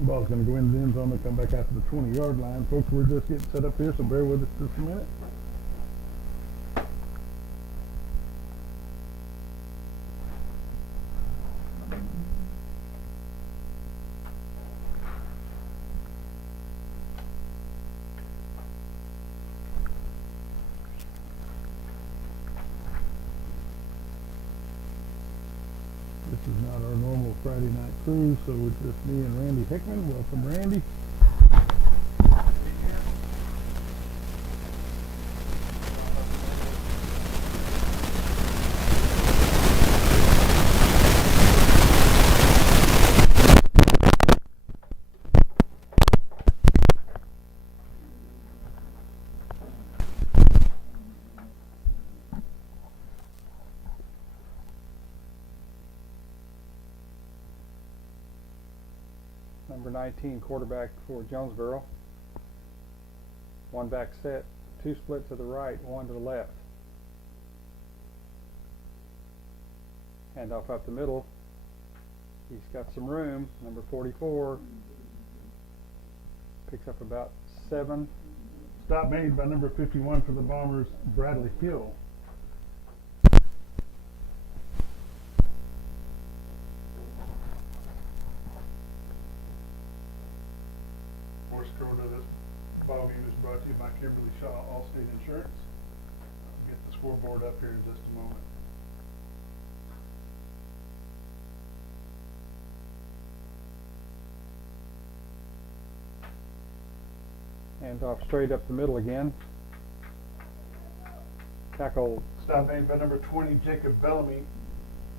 Ball's going to go in the end zone. They'll come back out to the 20-yard line. Folks, we're just getting set up here, so bear with us just a minute. This is not our normal Friday night cruise, so it's just me and Randy Hickman. Welcome, Randy. Number 19, quarterback for Jonesboro. One back set, two split to the right, one to the left. Hand off up the middle. He's got some room. Number 44 picks up about 7. Stop made by number 51 for the Bombers, Bradley Hill. Score to this ball game is brought to you by Kimberly Shaw, Allstate Insurance. I'll get the scoreboard up here in just a moment. Hands off straight up the middle again. Tackle. Stop made by number 20, Jacob Bellamy,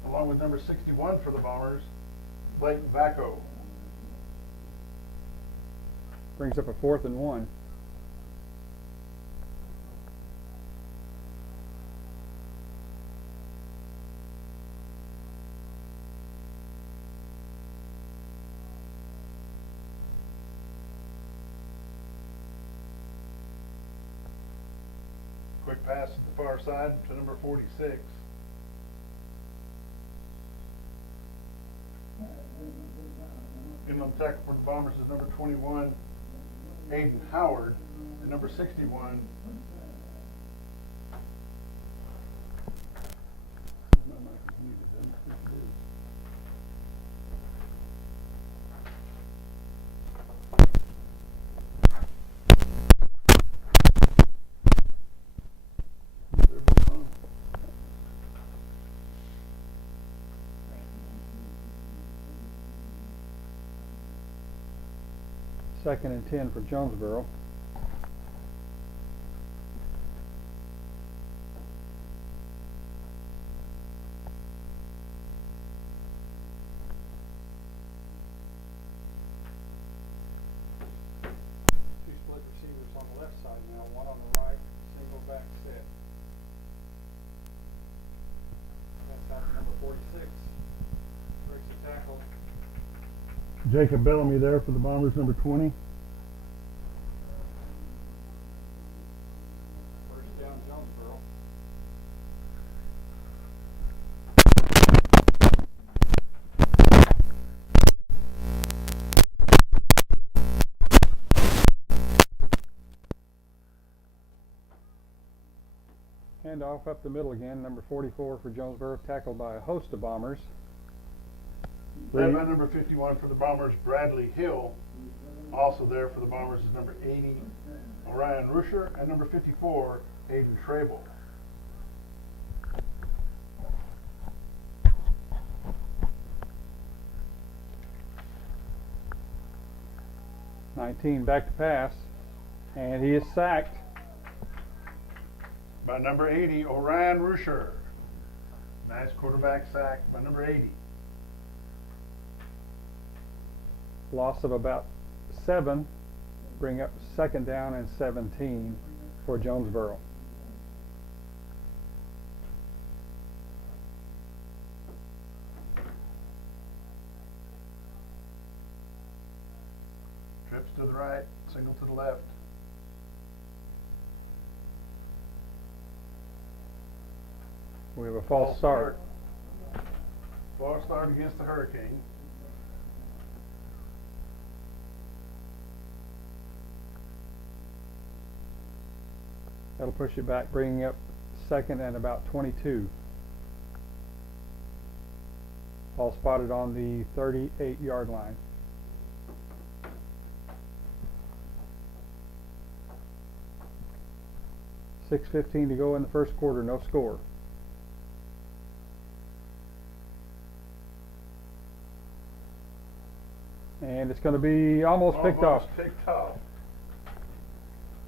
along with number 61 for the Bombers, Blake Vacco. Brings up a 4th and 1. Quick pass to the far side to number 46. In on the tackle for the Bombers is number 21, Hayden Howard, and number 61. Second and 10 for Jonesboro. Two split receivers on the left side now, one on the right, single back set. That's out to number 46. Breaks the tackle. Jacob Bellamy there for the Bombers, number 20. First down, Jonesboro. Hand off up the middle again, number 44 for Jonesboro, tackled by a host of Bombers. Led by number 51 for the Bombers, Bradley Hill. Also there for the Bombers is number 80, Orion Rusher, and number 54, Hayden Trable. (19) back to pass, and he is sacked by number 80, Orion Rusher. Nice quarterback sack by number 80. Loss of about 7, bring up second down and 17 for Jonesboro. Trips to the right, single to the left. We have a false start. False start against the Hurricane. That'll push it back, bringing up second and about 22. All spotted on the 38-yard line. .6:15 to go in the first quarter, no score. And it's going to be almost picked off.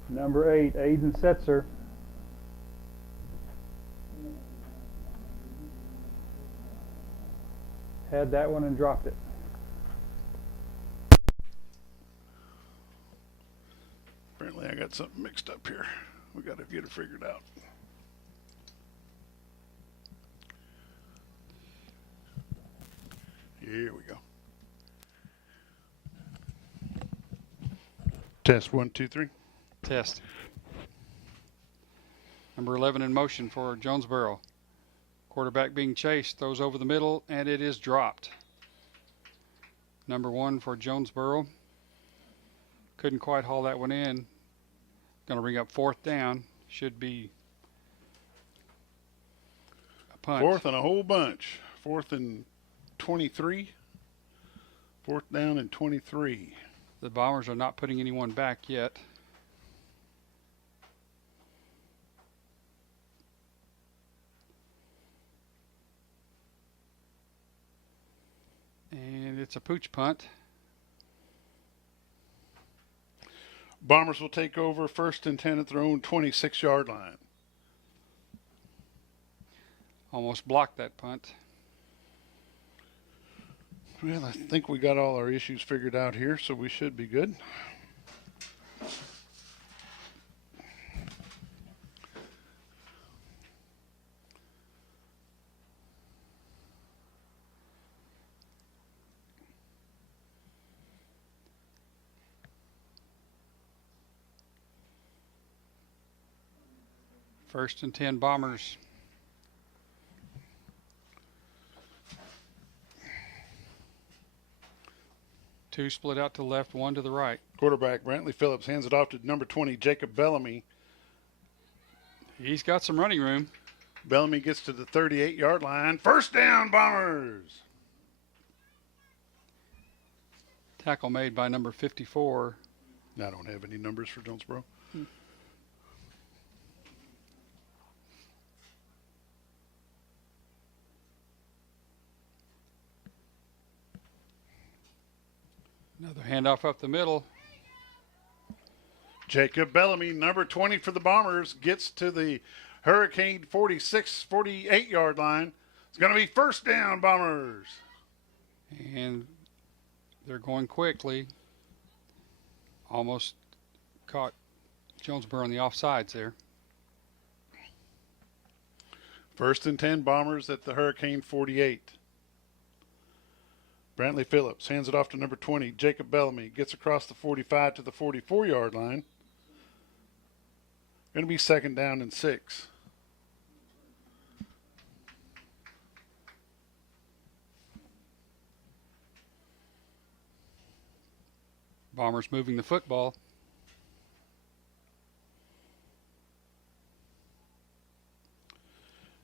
Number 8, Aiden Setzer. Had that one and dropped it. Apparently I got something mixed up here. We got to get it figured out. Here we go. Test 1, 2, 3. Test. Number 11 in motion for Jonesboro. Quarterback being chased, throws over the middle, and it is dropped. Number 1 for Jonesboro. Couldn't quite haul that one in. Going to bring up 4th down. Should be a punt. 4th and a whole bunch. 4th and 23. 4th down and 23. The Bombers are not putting anyone back yet. And it's a pooch punt. Bombers will take over 1st and 10 at their own 26-yard line. Almost blocked that punt. Well, I think we got all our issues figured out here, so we should be good. First and 10 Bombers. Two split out to the left, one to the right. Quarterback Brantley Phillips hands it off to number 20, Jacob Bellamy. He's got some running room. Bellamy gets to the 38-yard line. 1st down, Bombers. Tackle made by number 54. I don't have any numbers for Jonesboro. Another handoff up the middle. Jacob Bellamy, number 20 for the Bombers, gets to the Hurricane 48-yard line. It's going to be 1st down, Bombers. And they're going quickly. Almost caught Jonesboro on the offsides there. 1st and 10 Bombers at the Hurricane 48. Brantley Phillips hands it off to number 20, Jacob Bellamy. Gets across the 45 to the 44-yard line. Going to be 2nd down and 6. Bombers moving the football.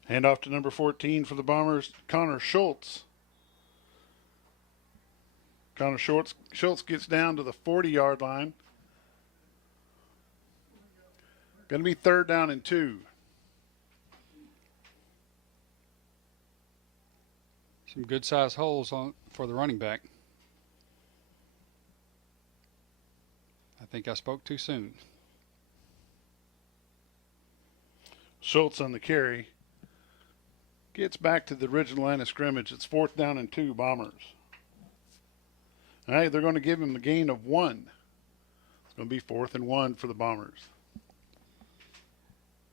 Hand off to number 14 for the Bombers, Connor Schultz. Connor Schultz gets down to the 40-yard line. Going to be 3rd down and 2. Some good-sized holes for the running back. I think I spoke too soon. Schultz on the carry. Gets back to the original line of scrimmage. It's 4th down and 2, Bombers. All right, they're going to give him a gain of 1. It's going to be 4th and 1 for the Bombers.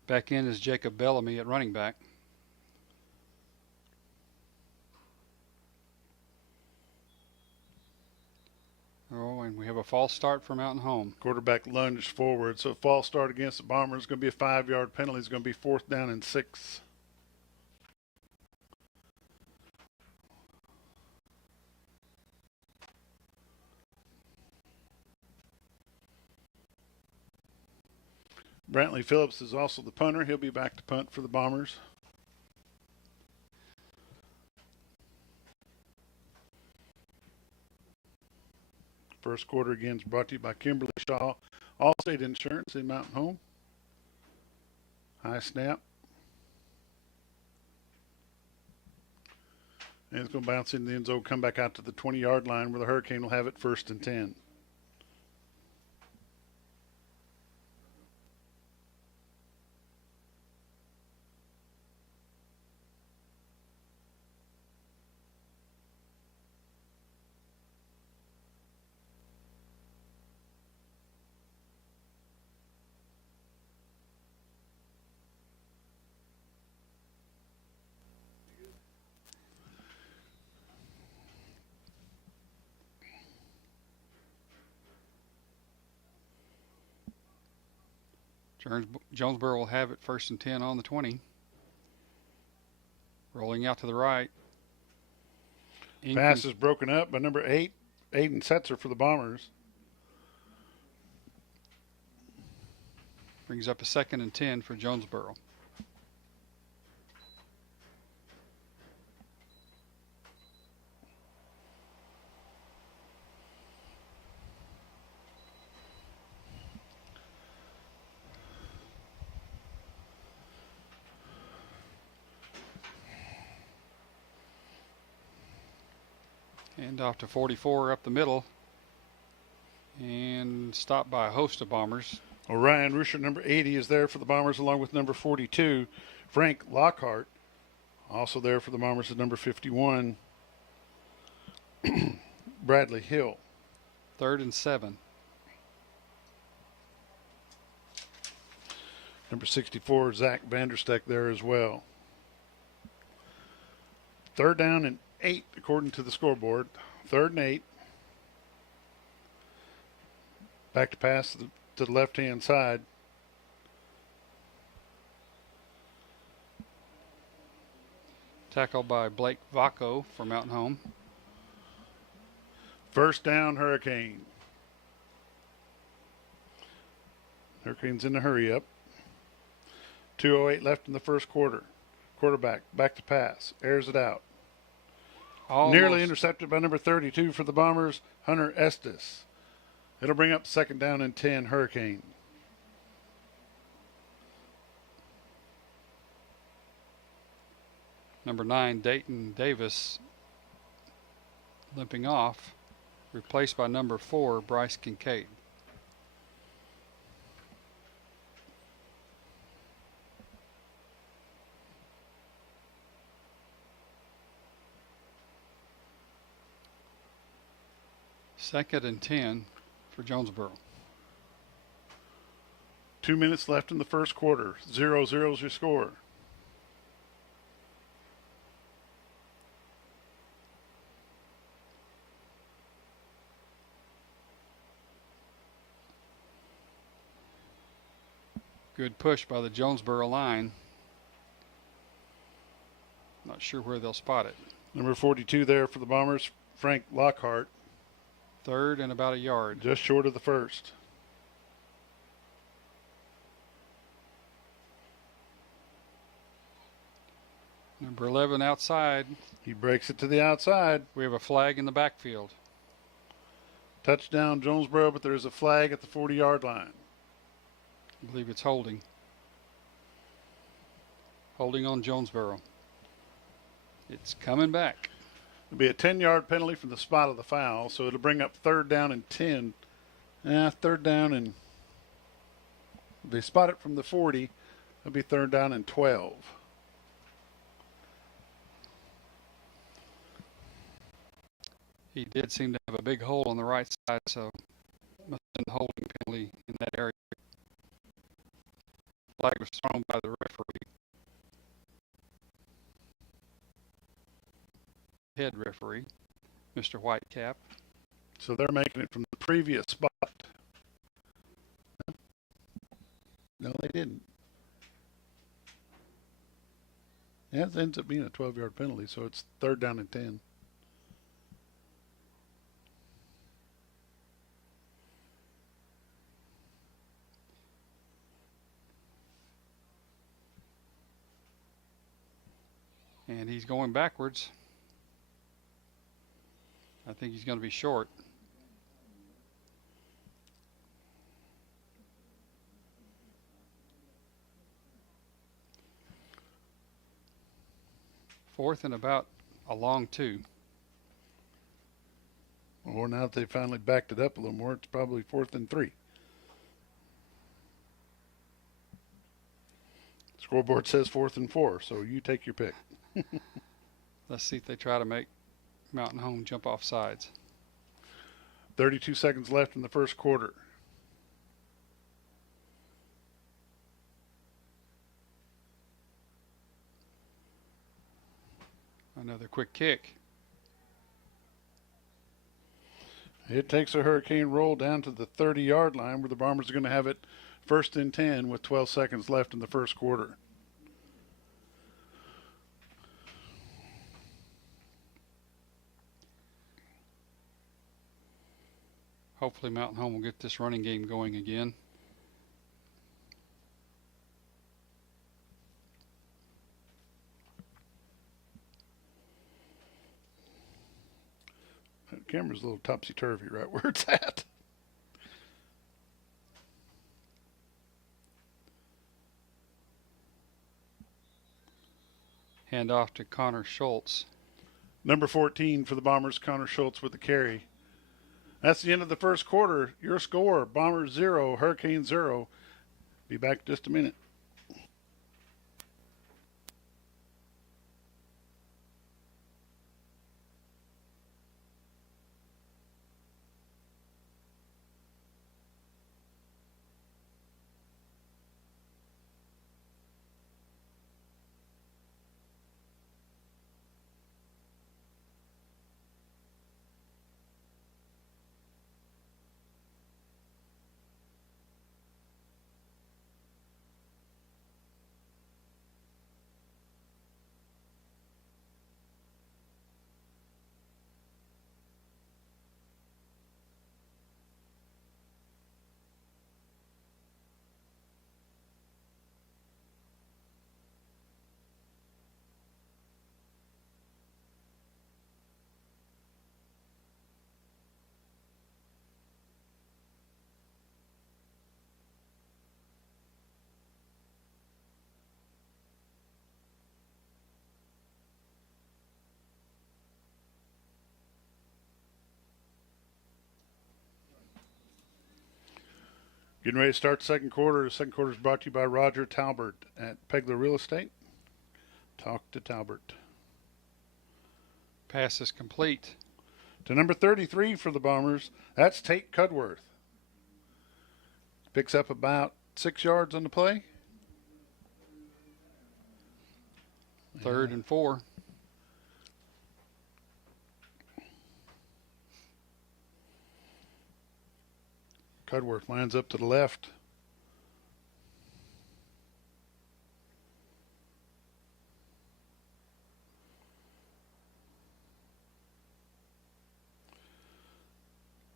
Back in is Jacob Bellamy at running back. Oh, and we have a false start for Mountain Home. Quarterback lunged forward, so a false start against the Bombers is going to be a 5-yard penalty. It's going to be 4th down and 6. Brantley Phillips is also the punter. He'll be back to punt for the Bombers. First quarter again is brought to you by Kimberly Shaw, Allstate Insurance in Mountain Home. High snap. And it's going to bounce in the end zone, come back out to the 20-yard line where the Hurricane will have it 1st and 10. Jonesboro will have it 1st and 10 on the 20. Rolling out to the right. Pass is broken up by number 8, Aiden Setzer for the Bombers. Brings up a 2nd and 10 for Jonesboro. And off to 44 up the middle. And stopped by a host of Bombers. Orion Rusher, number 80, is there for the Bombers, along with number 42, Frank Lockhart. Also there for the Bombers is number 51, Bradley Hill. 3rd and 7. Number 64, Zach Vandersteck there as well. 3rd down and 8, according to the scoreboard. 3rd and 8. Back to pass to the left-hand side. Tackled by Blake Vaco for Mountain Home. 1st down, Hurricane. Hurricane's in a hurry up. 2:08 left in the first quarter. Quarterback back to pass. Airs it out. Almost. Nearly intercepted by number 32 for the Bombers, Hunter Estes. It'll bring up 2nd down and 10, Hurricane. Number 9, Dayton Davis, limping off, replaced by number 4, Bryce Kincaid. Second and 10 for Jonesboro. 2 minutes left in the first quarter. 0-0 is your score. Good push by the Jonesboro line. Not sure where they'll spot it. Number 42 there for the Bombers, Frank Lockhart. 3rd and about a yard. Just short of the 1st. Number 11 outside. He breaks it to the outside. We have a flag in the backfield. Touchdown, Jonesboro, but there's a flag at the 40-yard line. I believe it's holding. Holding on Jonesboro. It's coming back. It'll be a 10-yard penalty from the spot of the foul, so it'll bring up 3rd down and 10. 3rd down and... If they spot it from the 40, it'll be 3rd down and 12. He did seem to have a big hole on the right side, so must have been a holding penalty in that area. Flag was thrown by the referee. Head referee, Mr. Whitecap. So they're making it from the previous spot. No, they didn't. Yeah, it ends up being a 12-yard penalty, so it's 3rd down and 10. And he's going backwards. I think he's going to be short. Fourth and about a long 2. Or now that they finally backed it up a little more, it's probably 4th and 3. Scoreboard says 4th and 4, so you take your pick. Let's see if they try to make Mountain Home jump off sides. 32 seconds left in the first quarter. Another quick kick. It takes a hurricane roll down to the 30-yard line where the Bombers are going to have it 1st and 10 with 12 seconds left in the first quarter. Hopefully Mountain Home will get this running game going again. That camera's a little topsy-turvy right where it's at. Hand off to Connor Schultz. Number 14 for the Bombers, Connor Schultz with the carry. That's the end of the first quarter. Your score, Bombers 0, Hurricane 0. Be back in just a minute. Getting ready to start the second quarter. The second quarter is brought to you by Roger Talbert at Pegler Real Estate. Talk to Talbert. Pass is complete. To number 33 for the Bombers, that's Tate Cudworth. Picks up about 6 yards on the play. 3rd and 4. Cudworth lines up to the left.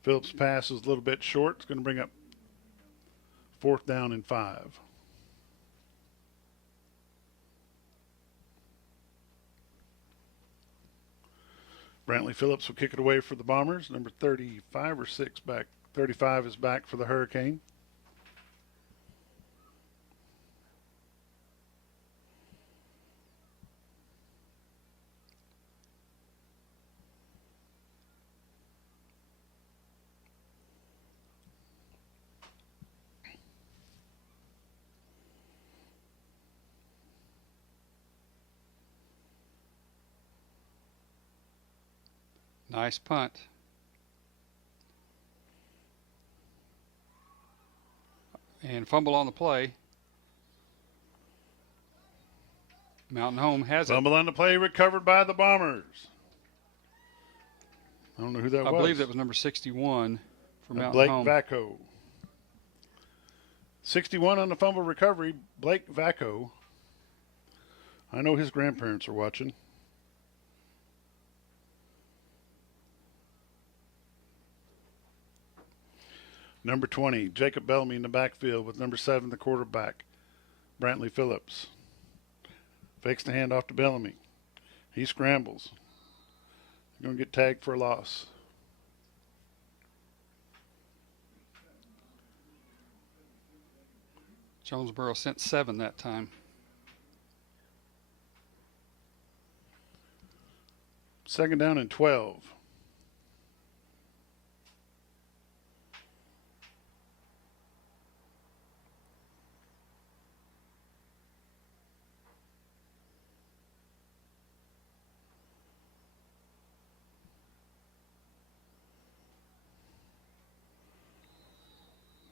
Phillips' pass is a little bit short. It's going to bring up 4th down and 5. Brantley Phillips will kick it away for the Bombers. Number 35 or 6 back. 35 is back for the Hurricane. Nice punt. And fumble on the play. Mountain Home has it. Fumble on the play recovered by the Bombers. I don't know who that was. I believe that was number 61 for Mountain Blake Home. Vacco. 61 on the fumble recovery, Blake Vacco. I know his grandparents are watching. Number 20, Jacob Bellamy in the backfield with number 7, the quarterback, Brantley Phillips. Fakes the handoff to Bellamy. He scrambles. Going to get tagged for a loss. Jonesboro sent 7 that time. Second down and 12.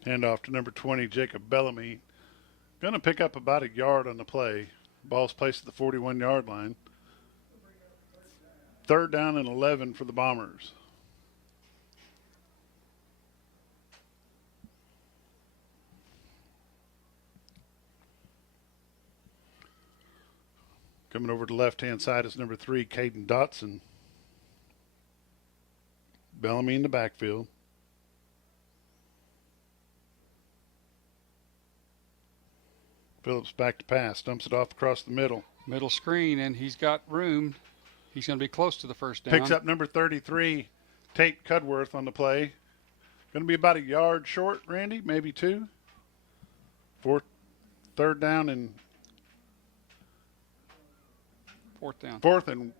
Hand off to number 20, Jacob Bellamy. Going to pick up about a yard on the play. Ball's placed at the 41-yard line. Third down and 11 for the Bombers. Coming over to the left-hand side is number 3, Caden Dotson. Bellamy in the backfield. Phillips back to pass, dumps it off across the middle. Middle screen, and he's got room. He's going to be close to the first down. Picks up number 33, Tate Cudworth on the play. Going to be about a yard short, Randy, maybe 2. Third down and fourth down. Fourth and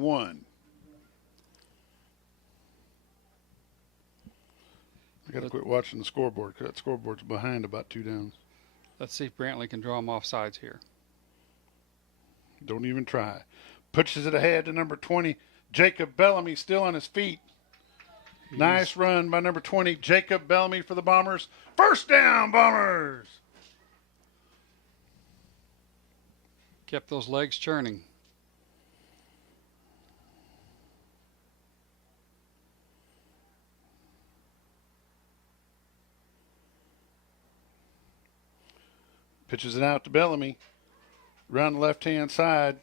1. I got to quit watching the scoreboard because that scoreboard's behind about 2 downs. Let's see if Brantley can draw him off sides here. Don't even try. Pushes it ahead to number 20, Jacob Bellamy, still on his feet. Nice run by number 20, Jacob Bellamy for the Bombers. First down, Bombers! Kept those legs churning. Pitches it out to Bellamy. Around the left-hand side.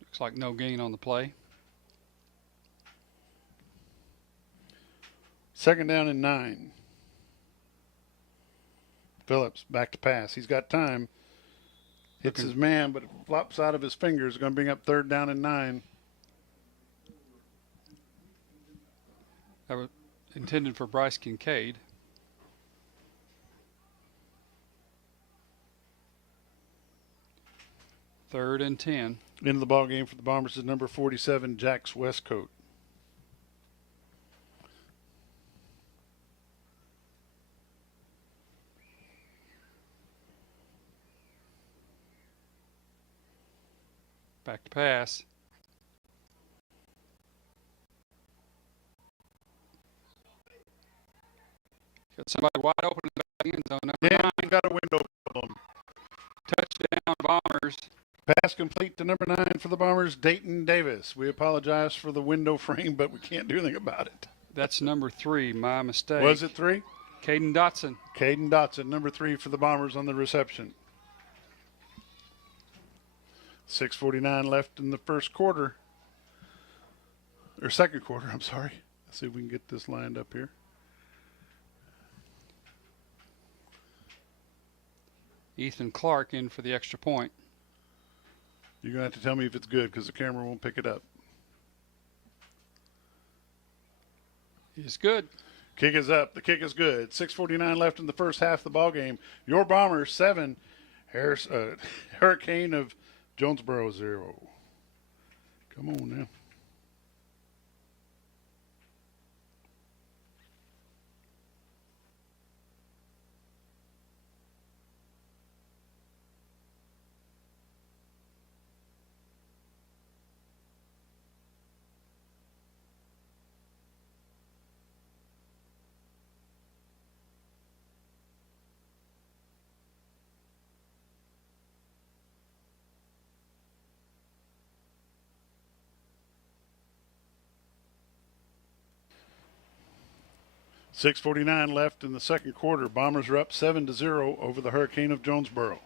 Looks like no gain on the play. Second down and 9. Phillips back to pass. He's got time. Hits his man, but it flops out of his fingers. Going to bring up third down and 9. That was intended for Bryce Kincaid. Third and 10. Into the ball game for the Bombers is number 47, Jax Westcoat. Back to pass. Got somebody wide open in the back end zone. Number Yeah, 9. we've got a window problem. Touchdown, Bombers. Pass complete to number 9 for the Bombers, Dayton Davis. We apologize for the window frame, but we can't do anything about it. That's number 3. My mistake. Was it 3? Caden Dotson. Caden Dotson, number 3 for the Bombers on the reception. 6:49 left in the first quarter. Or second quarter, I'm sorry. Let's see if we can get this lined up here. Ethan Clark in for the extra point. You're going to have to tell me if it's good because the camera won't pick it up. It's good. Kick is up. The kick is good. 6:49 left in the first half of the ball game. Your Bombers 7, Hurricane of Jonesboro 0. Come on now. $6:49 left in the second quarter. Bombers are up 7-0 over the Hurricane of Jonesboro.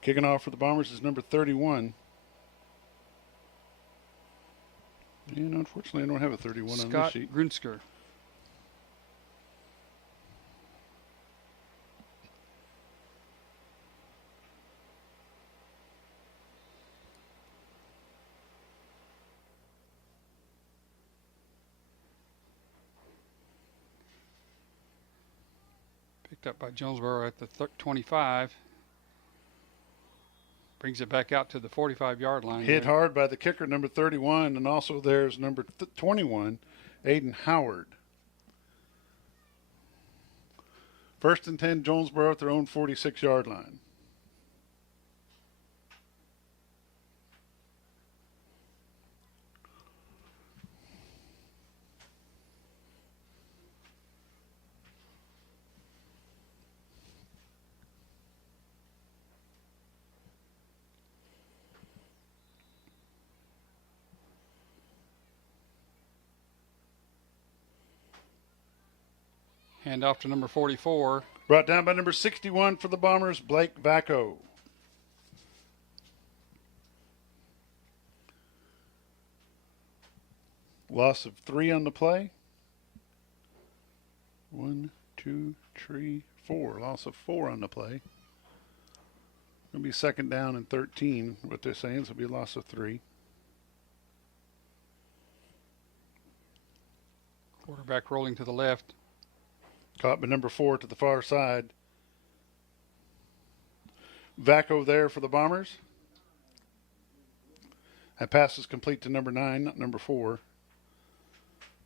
Kicking off for the Bombers is number 31. And unfortunately, I don't have a 31 on this Scott sheet. Grunsker. Picked up by Jonesboro at the 25. Brings it back out to the 45-yard line. Hit there. hard by the kicker, number 31, and also there's number 21, Aiden Howard. First and 10, Jonesboro at their own 46-yard line. Hand off to number 44. Brought down by number 61 for the Bombers, Blake Vacco. Loss of 3 on the play. 1, 2, 3, 4. Loss of 4 on the play. It'll be second down and 13. What they're saying is it'll be a loss of 3. Quarterback rolling to the left. Caught by number 4 to the far side. Vacco there for the Bombers. That pass is complete to number 9, not number 4.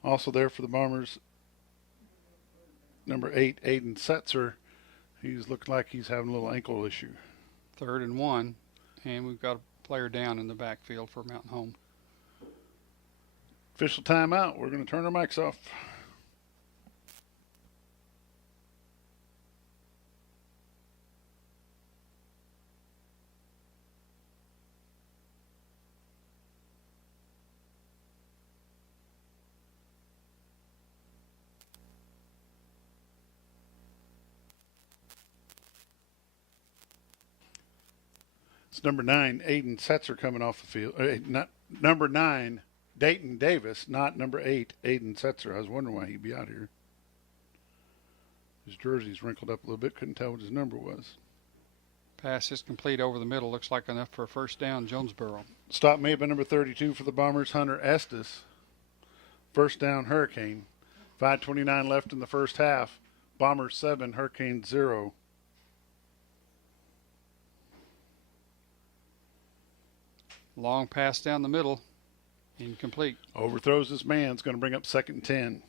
Also there for the Bombers, number 8, Aiden Setzer. He's looking like he's having a little ankle issue. 3rd and 1. And we've got a player down in the backfield for Mountain Home. Official timeout. We're going to turn our mics off. It's number 9, Aiden Setzer coming off the field. Not number 9, Dayton Davis, not number 8, Aiden Setzer. I was wondering why he'd be out here. His jersey's wrinkled up a little bit. Couldn't tell what his number was. Pass is complete over the middle. Looks like enough for a first down, Jonesboro. Stop made by number 32 for the Bombers, Hunter Estes. First down, Hurricane. 5:29 left in the first half. Bombers 7, Hurricane 0. Long pass down the middle. Incomplete. Overthrows his man. It's going to bring up 2nd and 10.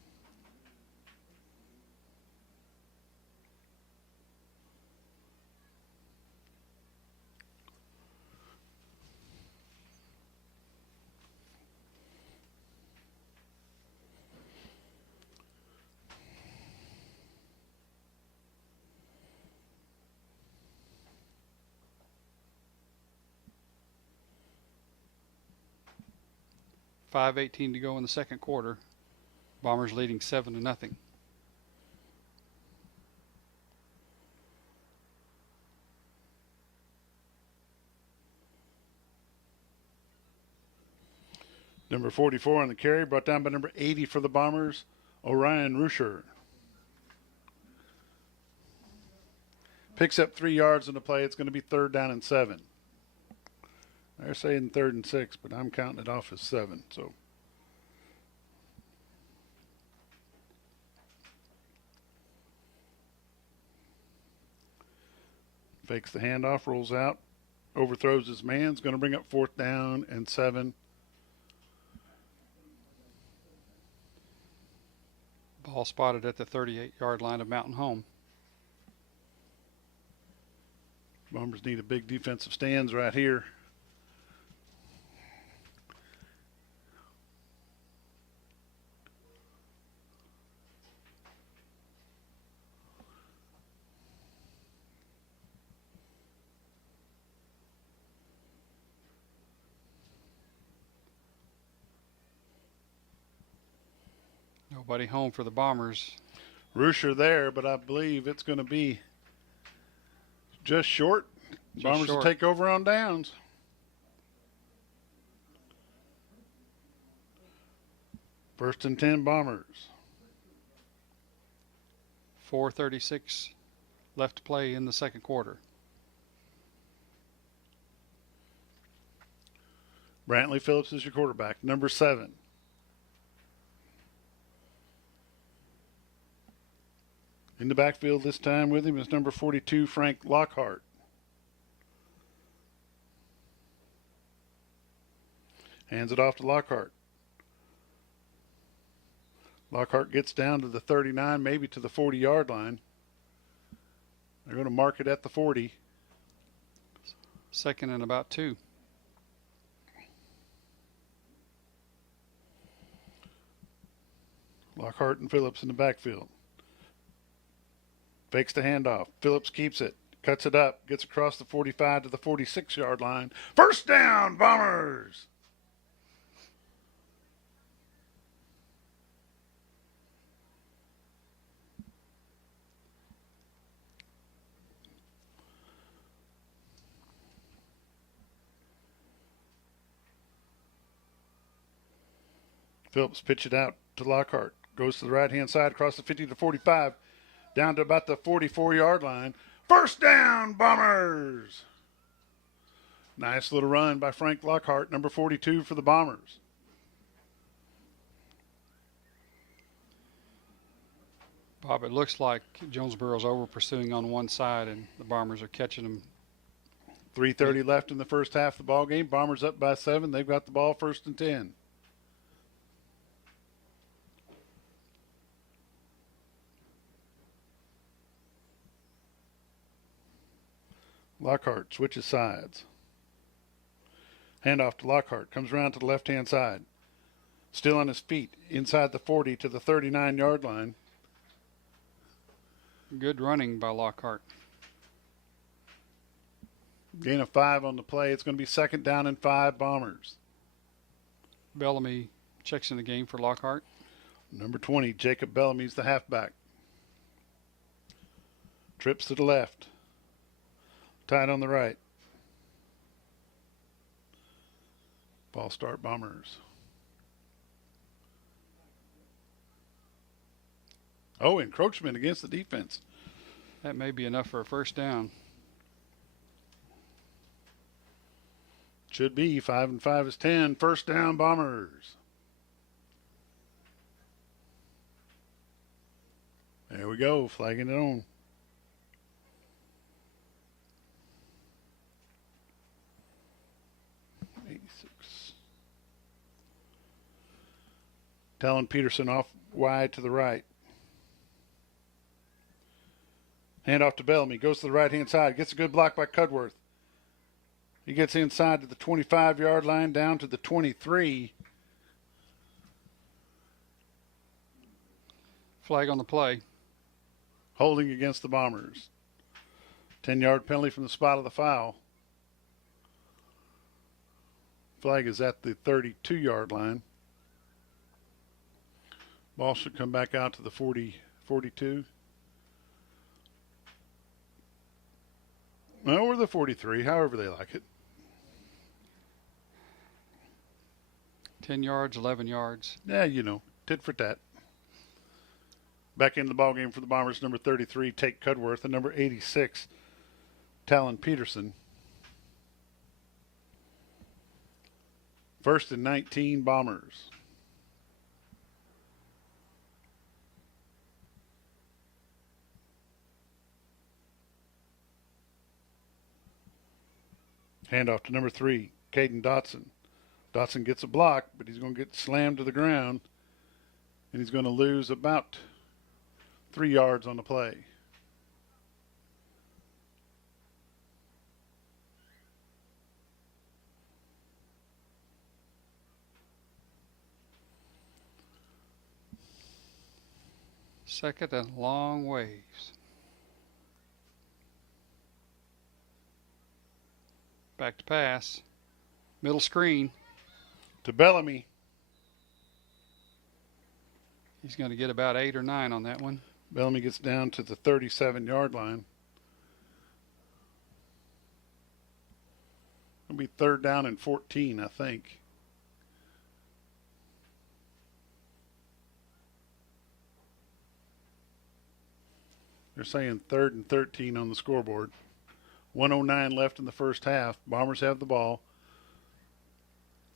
.5:18 to go in the second quarter. Bombers leading 7-0. Number 44 on the carry, brought down by number 80 for the Bombers, Orion Rusher. Picks up 3 yards on the play. It's going to be 3rd down and 7. They're saying 3rd and 6, but I'm counting it off as 7. So fakes the handoff, rolls out, overthrows his man. It's going to bring up 4th down and 7. Ball spotted at the 38-yard line of Mountain Home. Bombers need a big defensive stands right here. Nobody home for the Bombers. Rusher there, but I believe it's going to be just short. Bombers will short. take over on downs. First and 10 Bombers. 4:36 left to play in the second quarter. Brantley Phillips is your quarterback. Number 7. In the backfield this time with him is number 42, Frank Lockhart. Hands it off to Lockhart. Lockhart gets down to the 39, maybe to the 40-yard line. They're going to mark it at the 40. Second and about 2. Lockhart and Phillips in the backfield. Fakes the handoff. Phillips keeps it. Cuts it up. Gets across the 45 to the 46-yard line. First down, Bombers! Phillips pitch it out to Lockhart. Goes to the right-hand side across the 50 to 45. Down to about the 44-yard line. First down, Bombers! Nice little run by Frank Lockhart, number 42 for the Bombers. Bob, it looks like Jonesboro's over pursuing on one side and the Bombers are catching them. 3:30 left in the first half of the ball game. Bombers up by 7. They've got the ball first and 10. Lockhart switches sides. Handoff to Lockhart. Comes around to the left-hand side. Still on his feet. Inside the 40 to the 39-yard line. Good running by Lockhart. Gain of 5 on the play. It's going to be second down and 5 Bombers. Bellamy checks in the game for Lockhart. Number 20, Jacob Bellamy's the halfback. Trips to the left. Tight on the right. Ball start Bombers. Oh, encroachment against the defense. That may be enough for a first down. Should be. 5 and 5 is 10. First down Bombers. There we go. Flagging it on. Talon Peterson off wide to the right. Hand off to Bellamy. Goes to the right-hand side. Gets a good block by Cudworth. He gets inside to the 25-yard line, down to the 23. Flag on the play. Holding against the Bombers. 10-yard penalty from the spot of the foul. Flag is at the 32-yard line. Ball should come back out to the 42. No, or the 43, however they like it. 10 yards, 11 yards. Yeah, you know, tit for tat. Back into the ballgame for the Bombers, number 33, Tate Cudworth, and number 86, Talon Peterson. First and 19, Bombers. Handoff to number 3, Caden Dotson. Dotson gets a block, but he's going to get slammed to the ground, and he's going to lose about 3 yards on the play. Second and long ways. Back to pass. Middle screen. To Bellamy. He's going to get about 8 or 9 on that one. Bellamy gets down to the 37-yard line. It'll be 3rd down and 14, I think. They're saying 3rd and 13 on the scoreboard. 1:09 left in the first half. Bombers have the ball.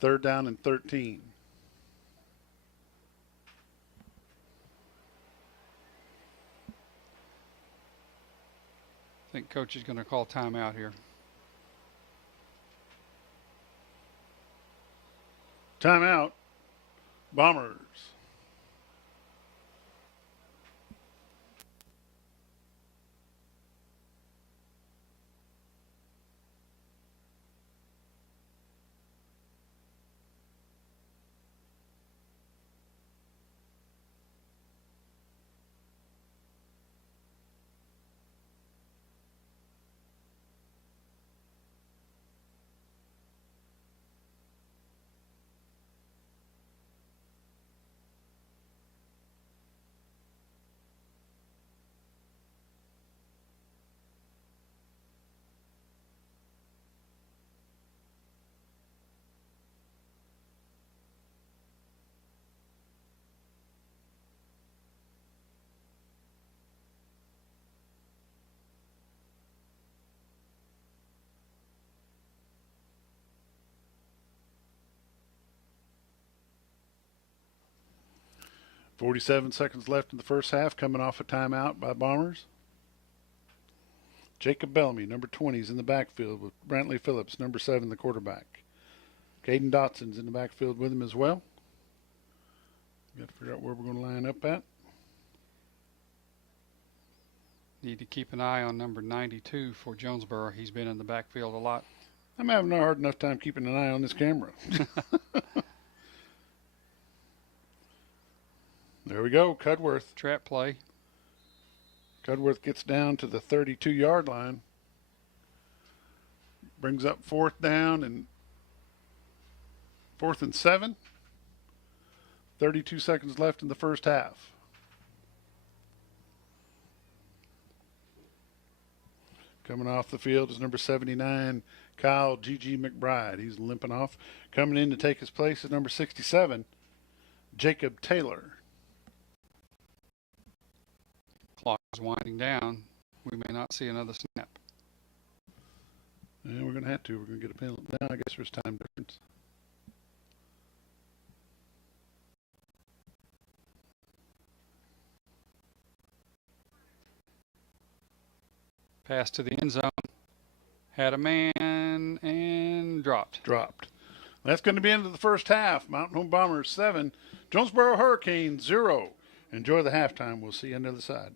3rd down and 13. I think Coach is going to call timeout here. Timeout. Bombers. .47 seconds left in the first half, coming off a timeout by Bombers. Jacob Bellamy, number 20, is in the backfield with Brantley Phillips, number 7, the quarterback. Caden Dotson's in the backfield with him as well. Got to figure out where we're going to line up at. Need to keep an eye on number 92 for Jonesboro. He's been in the backfield a lot. I'm having a hard enough time keeping an eye on this camera. There we go, Cudworth. Trap play. Cudworth gets down to the 32-yard line. Brings up 4th down and 4th and 7. 32 seconds left in the first half. Coming off the field is number 79, Kyle G.G. McBride. He's limping off. Coming in to take his place is number 67, Jacob Taylor. Clock is winding down. We may not see another snap. Yeah, we're going to have to. We're going to get a penalty. Now I guess there's time difference. Pass to the end zone. Had a man and dropped. That's going to be into the first half. Mountain Home Bombers 7, Jonesboro Hurricanes 0. Enjoy the halftime. We'll see you on the other side.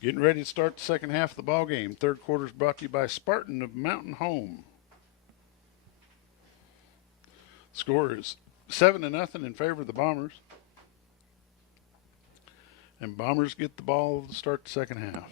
Getting ready to start the second half of the ball game. Third quarter is brought to you by Spartan of Mountain Home. Score is 7-0 in favor of the Bombers. And Bombers get the ball to start the second half.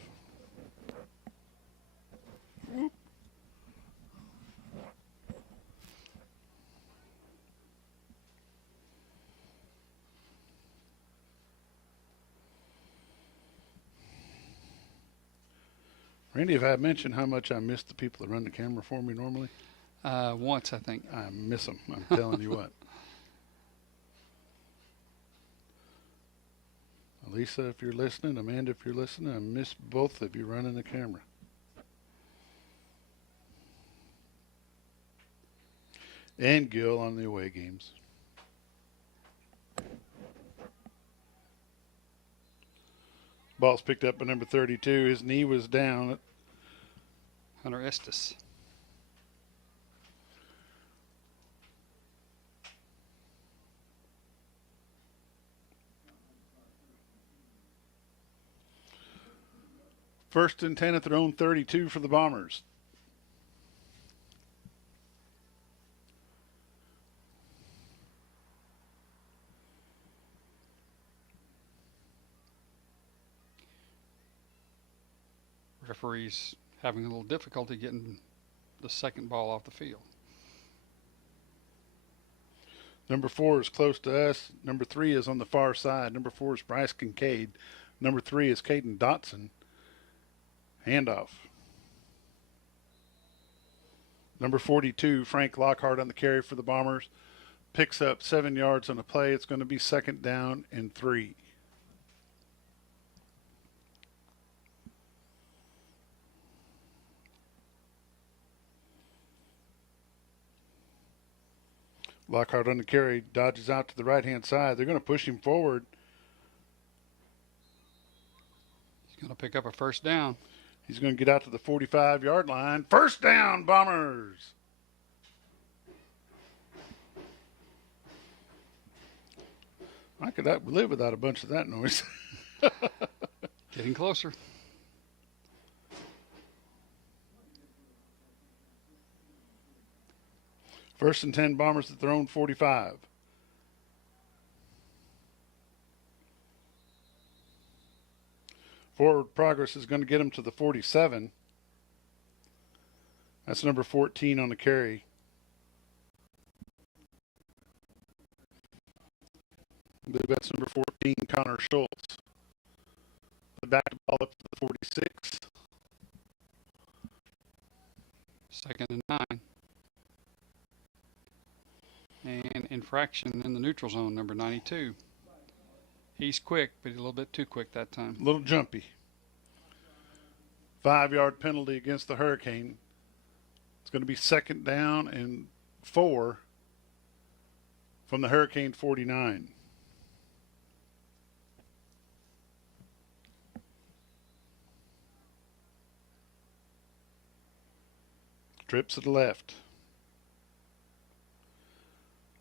Randy, have I mentioned how much I miss the people that run the camera for me normally? Once, I think. I miss them. I'm telling you what. Lisa, if you're listening, Amanda, if you're listening, I miss both of you running the camera. And Gil on the away games. Ball's picked up by number 32. His knee was down. Hunter Estes. First and 10 at their own 32 for the Bombers. Referees having a little difficulty getting the second ball off the field. Number 4 is close to us. Number 3 is on the far side. Number 4 is Bryce Kincaid. Number 3 is Caden Dotson. Handoff. Number 42, Frank Lockhart on the carry for the Bombers. Picks up 7 yards on the play. It's going to be second down and 3. Lockhart on the carry, dodges out to the right-hand side. They're going to push him forward. He's going to pick up a first down. He's going to get out to the 45-yard line. First down, Bombers. I could live without a bunch of that noise. Getting closer. First and 10, Bombers at their own 45. Forward progress is going to get them to the 47. That's number 14 on the carry. I believe that's number 14, Connor Schultz. They back the ball up to the 46. Second and 9. And infraction in the neutral zone, number 92. He's quick, but he's a little bit too quick that time. A little jumpy. 5-yard penalty against the Hurricane. It's going to be second down and 4 from the Hurricane 49. Trips to the left.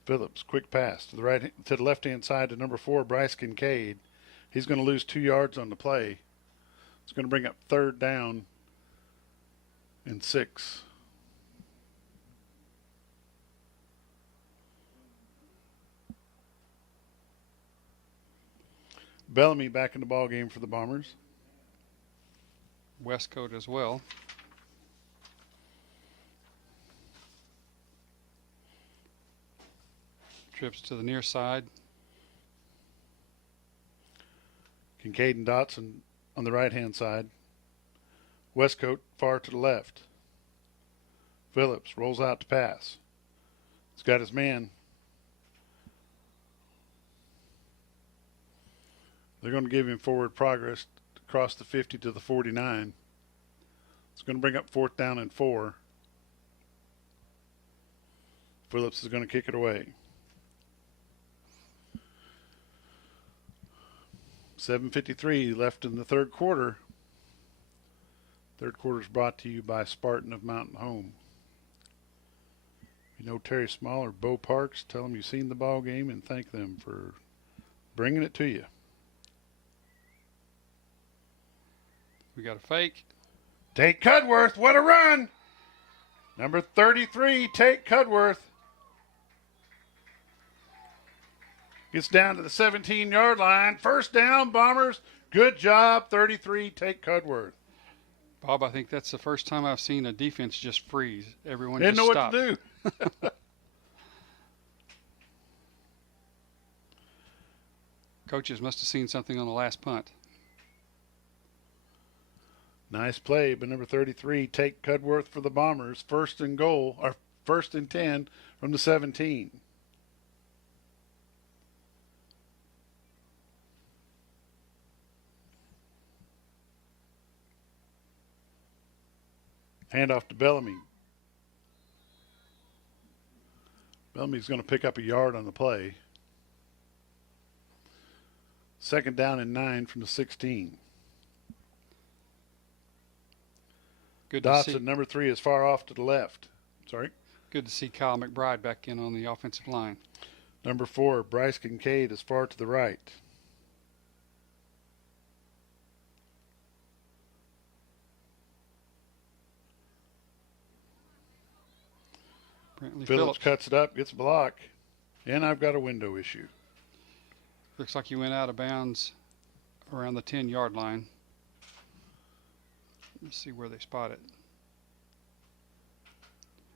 Phillips, quick pass to the left-hand side to number 4, Bryce Kincaid. He's going to lose 2 yards on the play. It's going to bring up third down and 6. Bellamy back in the ball game for the Bombers. Westcote as well. Trips to the near side. Kincaid and Dotson on the right-hand side. Westcote far to the left. Phillips rolls out to pass. He's got his man. They're going to give him forward progress across the 50 to the 49. It's going to bring up fourth down and 4. Phillips is going to kick it away. 7:53 left in the third quarter. Third quarter is brought to you by Spartan of Mountain Home. If you know Terry Small or Bo Parks, tell them you've seen the ball game and thank them for bringing it to you. We got a fake. Tate Cudworth, what a run! Number 33, Tate Cudworth. Gets down to the 17-yard line. First down, Bombers. Good job, 33, Tate Cudworth. Bob, I think that's the first time I've seen a defense just freeze. Everyone Didn't just know stopped. what to do. Coaches must have seen something on the last punt. Nice play by number 33, Tate Cudworth for the Bombers. First and goal, or first and 10 from the 17. Handoff to Bellamy. Bellamy's going to pick up a yard on the play. Second down and 9 from the 16. Good to Dotson, see. number 3, is far off to the left. Sorry. Good to see Kyle McBride back in on the offensive line. Number 4, Bryce Kincaid, is far to the right. Brantley Phillips cuts it up, gets a block, and I've got a window issue. Looks like he went out of bounds around the 10-yard line. Let's see where they spot it.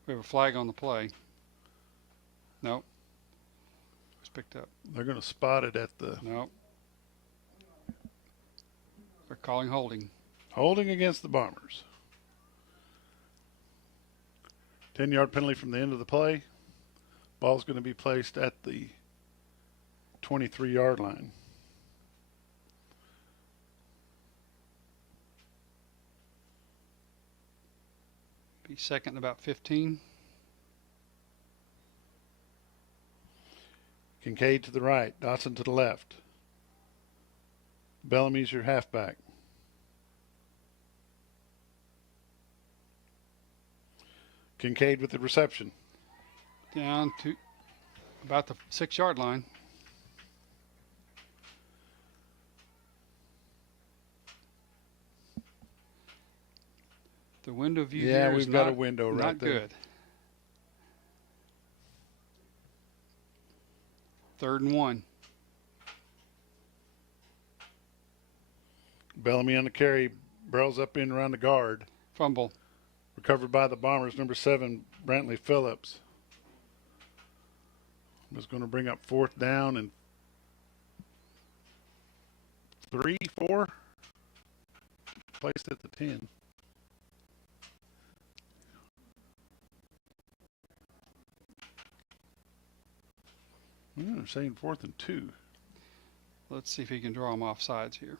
We have a flag on the play. Nope. It's picked up. They're going to spot it at the Nope. They're calling holding. holding against the Bombers. 10-yard penalty from the end of the play. Ball's going to be placed at the 23-yard line. Be second and about 15. Kincaid to the right, Dotson to the left. Bellamy's your halfback. Kincaid with the reception. Down to about the 6-yard line. The window view Yeah, here is we've got a not- window right not there. good. 3rd and 1. Bellamy on the carry, barrels up in around the guard. Fumble. Recovered by the Bombers, number 7, Brantley Phillips. Was going to bring up 4th down and 3, 4. Placed at the 10. They're saying 4th and 2. Let's see if he can draw him off sides here.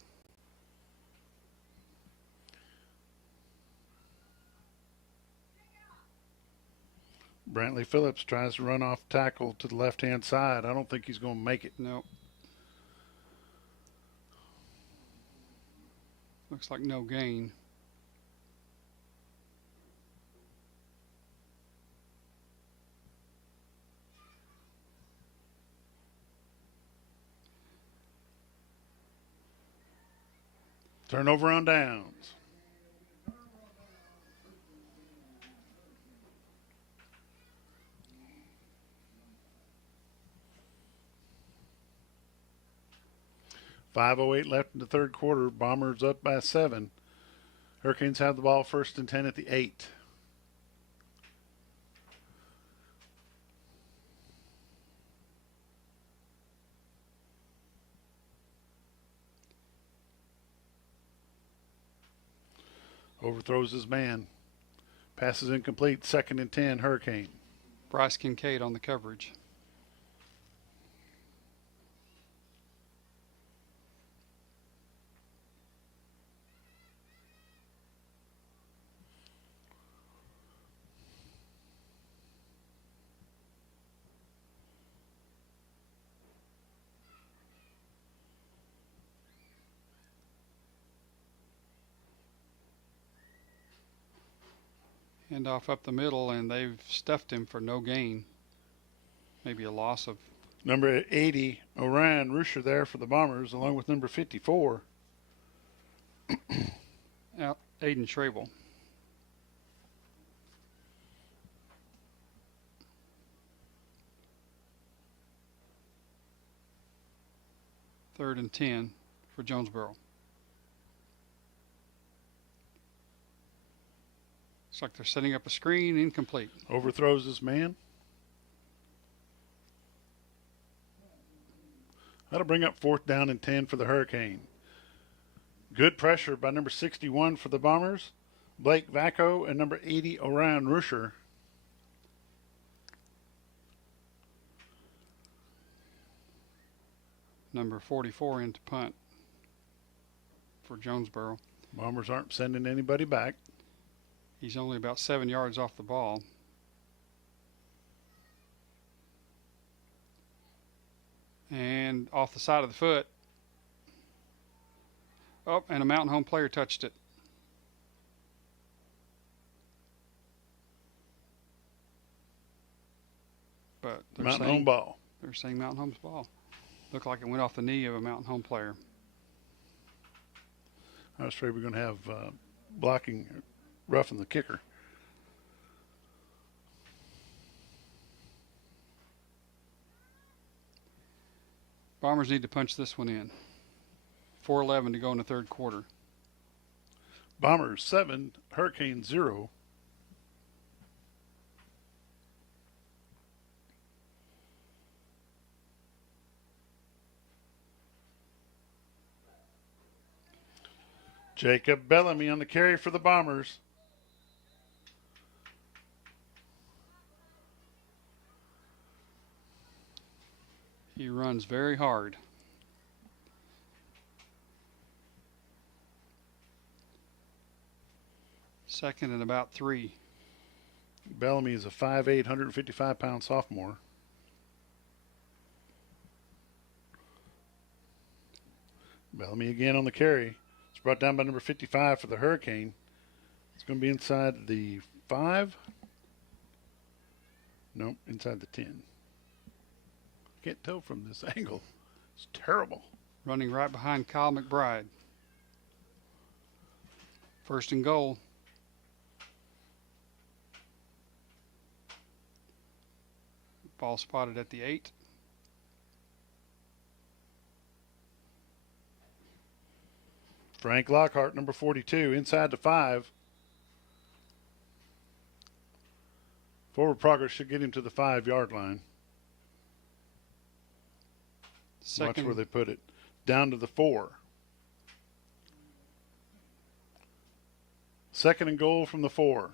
Brantley Phillips tries to run off tackle to the left-hand side. I don't think he's going to make it. Nope. Looks like no gain. Turnover on downs. .508 left in the third quarter. Bombers up by 7. Hurricanes have the ball 1st and 10 at the 8. Overthrows his man. Passes incomplete. 2nd and 10, Hurricane. Bryce Kincaid on the coverage. Handoff up the middle, and they've stuffed him for no gain. Maybe a loss of. Number 80, Orion Rusher there for the Bombers, along with number 54. Aiden Schrabel. Third and 10 for Jonesboro. Looks like they're setting up a screen. Incomplete. Overthrows his man. That'll bring up 4th down and 10 for the Hurricane. Good pressure by number 61 for the Bombers, Blake Vacco, and number 80, Orion Rusher. Number 44 into punt for Jonesboro. Bombers aren't sending anybody back. He's only about 7 yards off the ball. And off the side of the foot. Oh, and a Mountain Home player touched it. But Mountain Home ball. They're saying Mountain Home's ball. Looked like it went off the knee of a Mountain Home player. I was afraid we were going to have blocking, roughing the kicker. Bombers need to punch this one in. 4:11 to go in the third quarter. Bombers 7, Hurricane 0. Jacob Bellamy on the carry for the Bombers. He runs very hard. Second and about 3. Bellamy is a 5'8", 155-pound sophomore. Bellamy again on the carry. It's brought down by number 55 for the Hurricane. It's going to be inside the 5. Nope, inside the 10. Can't tell from this angle. It's terrible. Running right behind Kyle McBride. First and goal. Ball spotted at the 8. Frank Lockhart, number 42, inside the 5. Forward progress should get him to the 5-yard line. Watch where they put it. Down to the 4. Second and goal from the 4.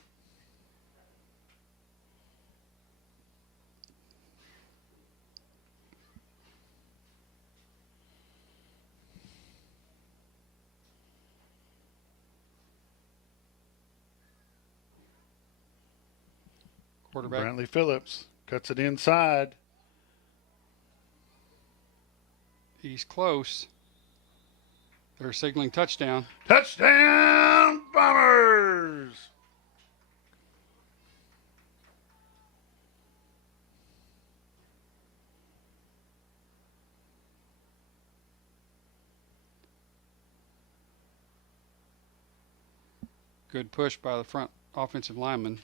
Quarterback. Brantley Phillips cuts it inside. He's close. They're signaling touchdown. Touchdown, Bombers! Good push by the front offensive lineman.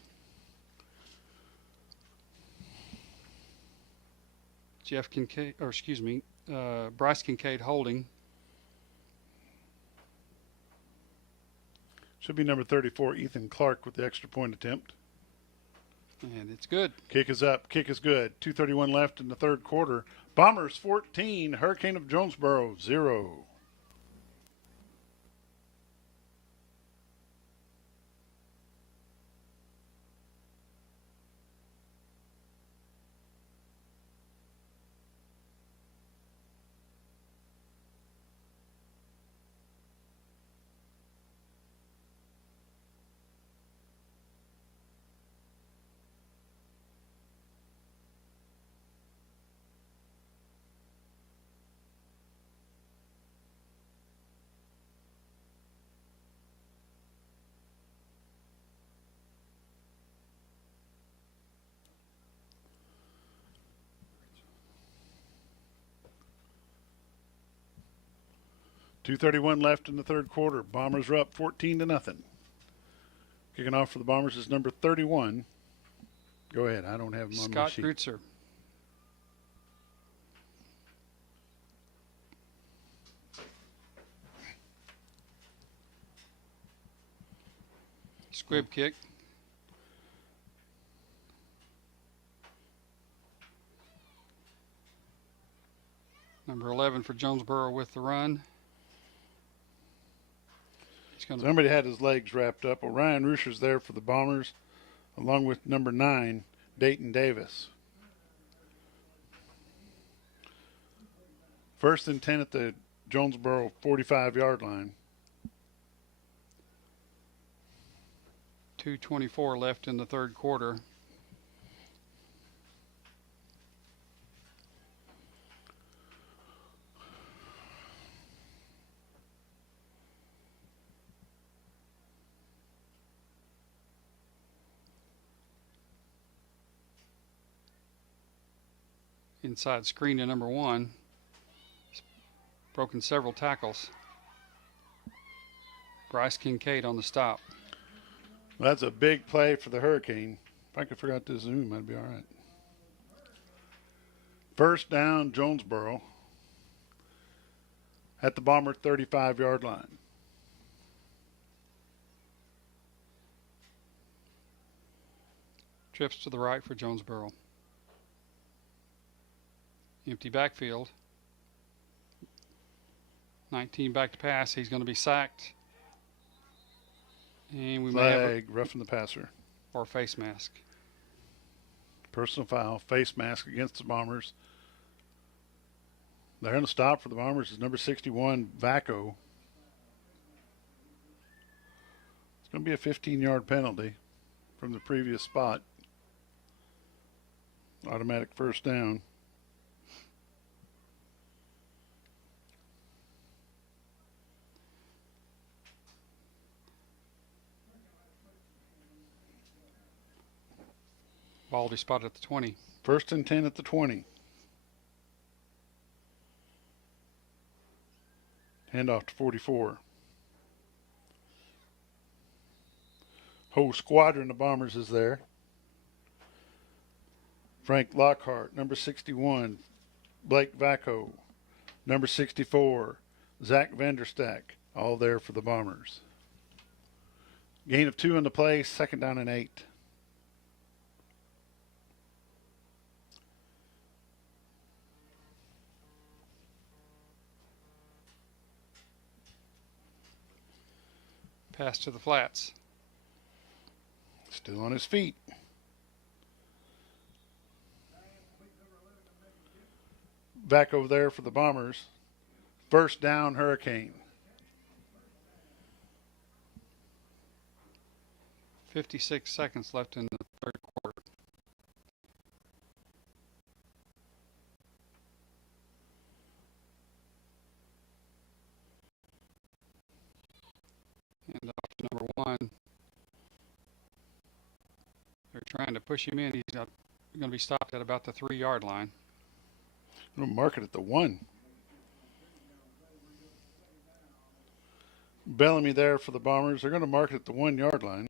Bryce Kincaid holding. Should be number 34, Ethan Clark, with the extra point attempt. And it's good. Kick is up. Kick is good. 2:31 left in the third quarter. Bombers 14, Hurricane of Jonesboro 0. 2:31 left in the third quarter. Bombers are up 14-0. Kicking off for the Bombers is number 31. Go ahead. I don't have him on my Scott sheet. Grutzer. Squib kick. Number 11 for Jonesboro with the run. He's going to Somebody had his legs wrapped up. Orion Ruscher's there for the Bombers, along with number 9, Dayton Davis. 1st and 10 at the Jonesboro 45-yard line. 2:24 left in the third quarter. Inside screen to number 1. Broken several tackles. Bryce Kincaid on the stop. Well, that's a big play for the Hurricane. If I could figure out to zoom, I'd be all right. 1st down, Jonesboro at the Bomber 35-yard line. Trips to the right for Jonesboro. Empty backfield. 19 back to pass. He's going to be sacked. And we may have Flag, roughing the passer. or face mask. Personal foul, face mask against the Bombers. They're going to stop for the Bombers is number 61, Vaco. It's going to be a 15-yard penalty from the previous spot. Automatic first down. Ball will be spotted at the 20. 1st and 10 at the 20. Handoff to 44. Whole squadron of Bombers is there. Frank Lockhart, number 61. Blake Vaco, number 64. Zach Vanderstack, all there for the Bombers. Gain of 2 on the play, 2nd down and 8. Pass to the flats. Still on his feet. Back over there for the Bombers. 1st down, Hurricane. 56 seconds left in the third quarter. And off to number 1. They're trying to push him in. He's going to be stopped at about the 3-yard line. I'm going to mark it at the 1. Bellamy there for the Bombers. They're going to mark it at the 1-yard line.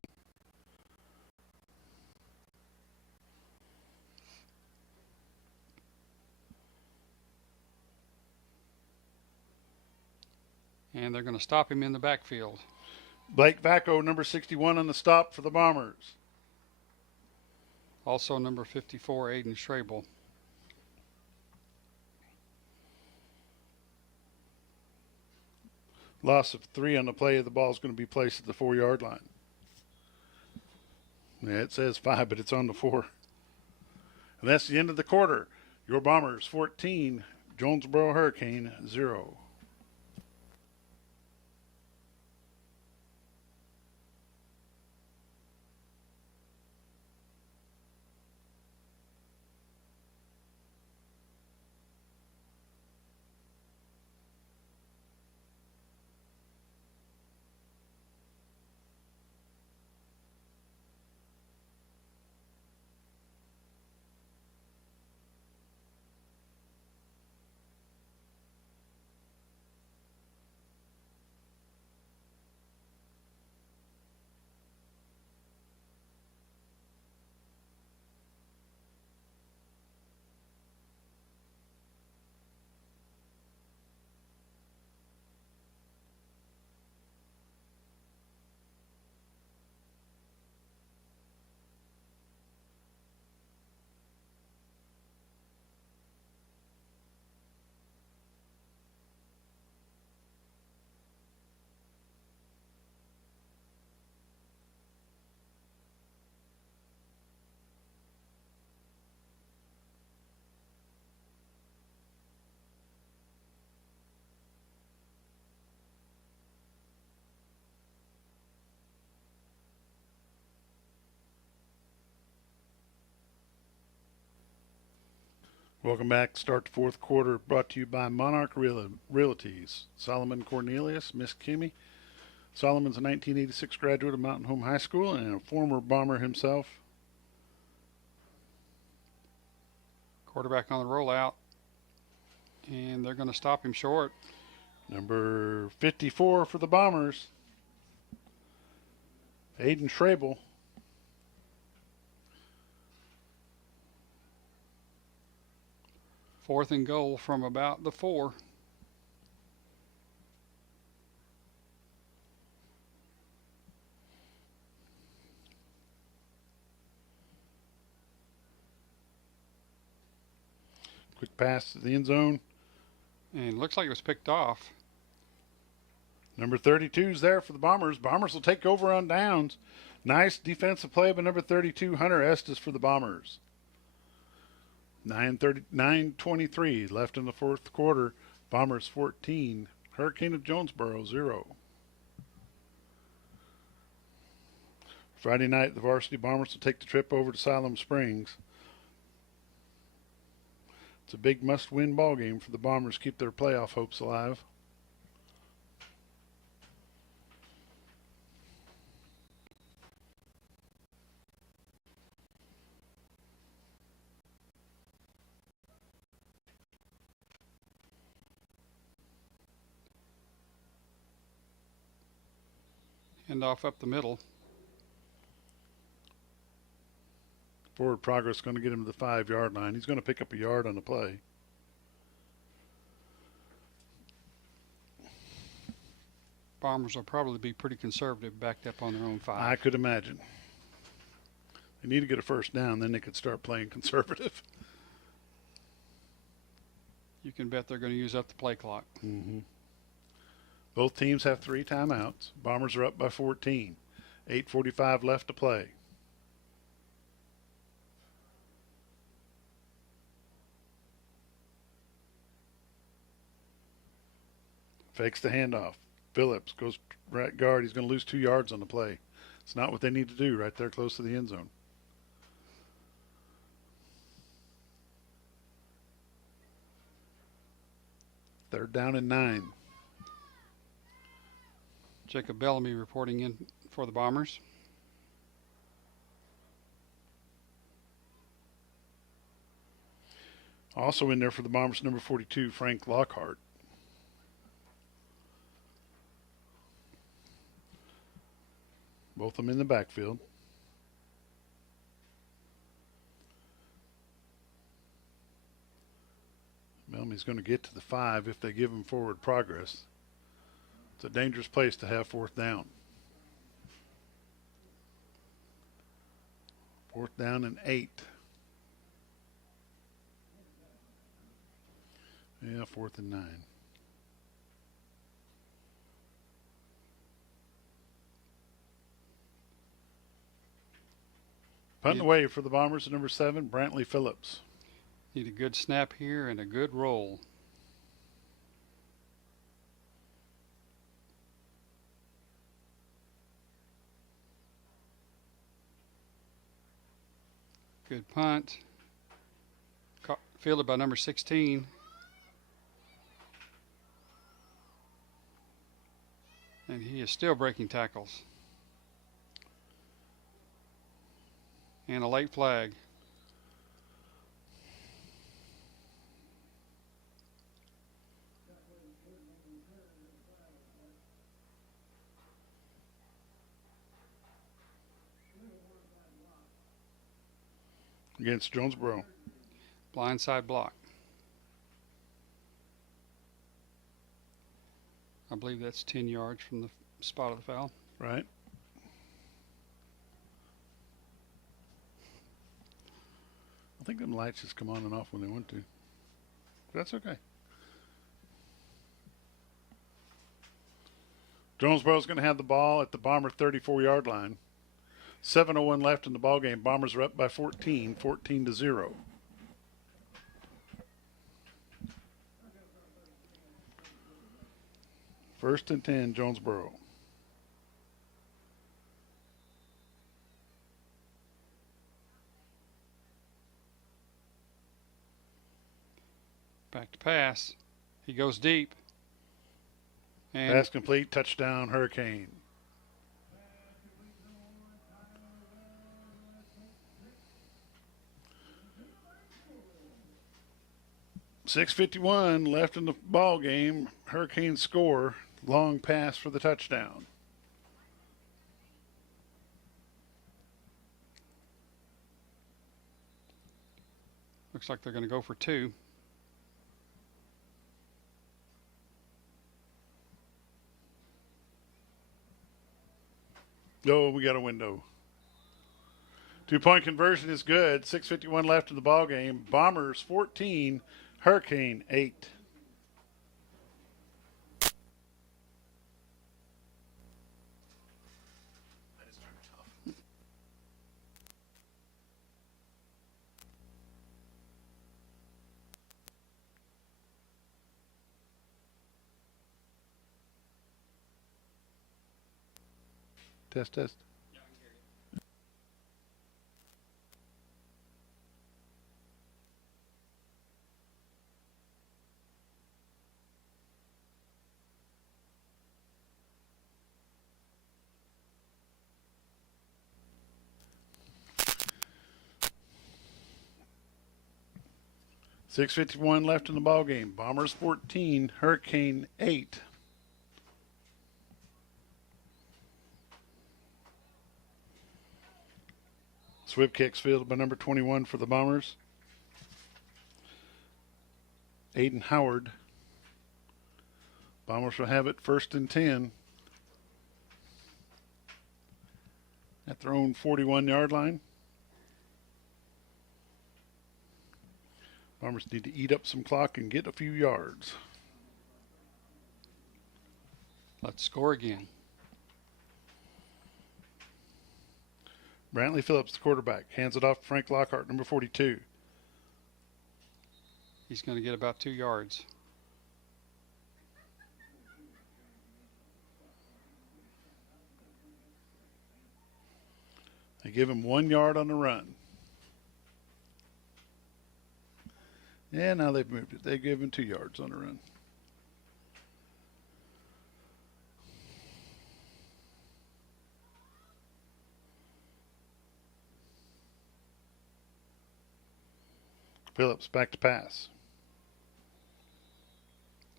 And they're going to stop him in the backfield. Blake Vaco, number 61 on the stop for the Bombers. Also number 54, Aiden Schrabel. Loss of 3 on the play. The ball is going to be placed at the 4-yard line. Yeah, it says 5, but it's on the 4. And that's the end of the quarter. Your Bombers 14, Jonesboro Hurricane 0. Welcome back. Start the fourth quarter brought to you by Monarch Realties. Solomon Cornelius, Miss Kimmy. Solomon's a 1986 graduate of Mountain Home High School and a former Bomber himself. Quarterback on the rollout. And they're going to stop him short. Number 54 for the Bombers, Aiden Schrabel. Fourth and goal from about the 4. Quick pass to the end zone. And looks like it was picked off. Number 32 is there for the Bombers. Bombers will take over on downs. Nice defensive play by number 32, Hunter Estes, for the Bombers. 9:23 left in the fourth quarter. Bombers 14, Hurricane of Jonesboro 0. Friday night, the varsity Bombers will take the trip over to Siloam Springs. It's a big must-win ball game for the Bombers to keep their playoff hopes alive. Handoff up the middle. Forward progress going to get him to the 5-yard line. He's going to pick up a yard on the play. Bombers will probably be pretty conservative, backed up on their own 5. I could imagine. They need to get a first down, then they could start playing conservative. You can bet they're going to use up the play clock. Mm-hmm. Both teams have 3 timeouts. Bombers are up by 14. 8:45 left to play. Fakes the handoff. Phillips goes right guard. He's going to lose 2 yards on the play. It's not what they need to do right there close to the end zone. Third down and 9. Jacob Bellamy reporting in for the Bombers. Also in there for the Bombers, number 42, Frank Lockhart. Both of them in the backfield. Bellamy's going to get to the 5 if they give him forward progress. It's a dangerous place to have fourth down. Fourth down and 8. Yeah, 4th and 9. Punting away for the Bombers at number 7, Brantley Phillips. Need a good snap here and a good roll. Good punt. Fielded by number 16. And he is still breaking tackles. And a late flag. Against Jonesboro. Blindside block. I believe that's 10 yards from the spot of the foul. Right. I think them lights just come on and off when they want to. But that's okay. Jonesboro's going to have the ball at the Bomber 34-yard line. 7:01 left in the ball game. Bombers are up by 14, 14-0. First and 10, Jonesboro. pass. He goes deep. And Pass complete, touchdown, Hurricane. .651 left in the ball game. Hurricane score. Long pass for the touchdown. looks like they're going to go for 2. Oh, we got a window. 2-point conversion is good. 6:51 left in the ball game. Bombers 14, Hurricane 8. Test. 6:51 left in the ball game. Bombers 14, Hurricane 8. Swift kicks fielded by number 21 for the Bombers. Aiden Howard. Bombers will have it 1st and 10 at their own 41-yard line. Bombers need to eat up some clock and get a few yards. Let's score again. Brantley Phillips, the quarterback, hands it off to Frank Lockhart, number 42. He's going to get about 2 yards. They give him 1 yard on the run. Yeah, now they've moved it. They give him 2 yards on the run. Phillips back to pass.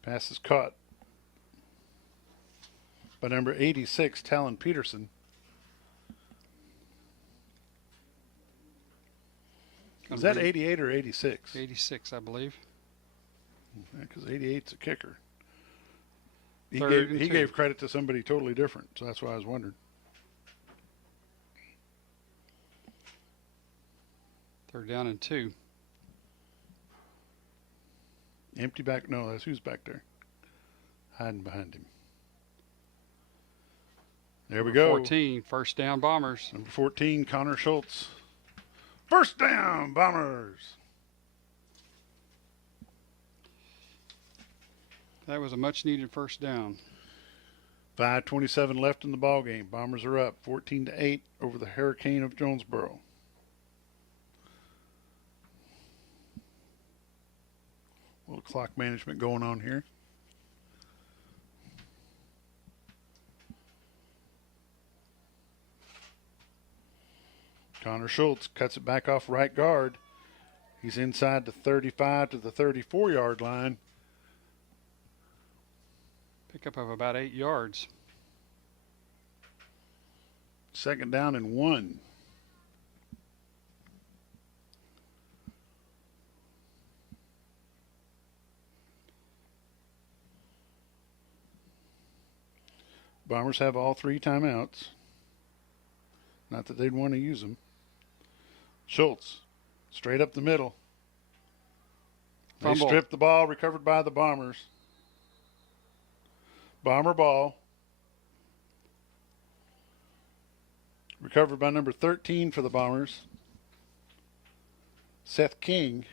Pass is caught by number 86, Talon Peterson. Is that 88 or 86? 86, I believe. Because 88's a kicker. He Third and gave 2. credit to somebody totally different, so that's why I was wondering. Third down and 2. Empty back. No, that's who's back there. Hiding behind him. There we go. 14, first down Bombers. Number 14, Connor Schultz. First down, Bombers. That was a much-needed first down. 5:27 left in the ball game. Bombers are up 14-8 over the Hurricane of Jonesboro. A little clock management going on here. Connor Schultz cuts it back off right guard. He's inside the 35 to the 34-yard line. Pickup of about 8 yards. 2nd down and 1. Bombers have all 3 timeouts. Not that they'd want to use them. Schultz, straight up the middle. Fumble. They strip the ball, recovered by the Bombers. Bomber ball. Recovered by number 13 for the Bombers. Seth King.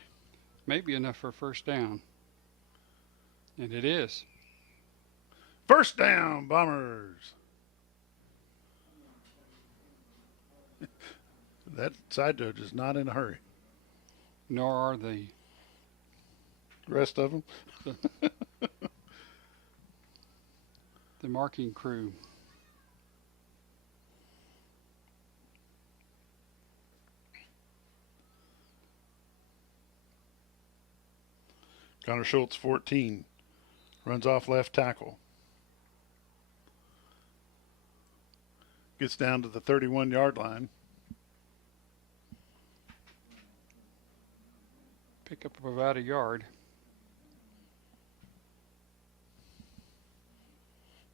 Maybe enough for a first down. And it is. First down, Bombers. That side judge is not in a hurry. Nor are the The rest of them. The marking crew. Connor Schultz, 14, runs off left tackle. Gets down to the 31-yard line. Pick up about a yard.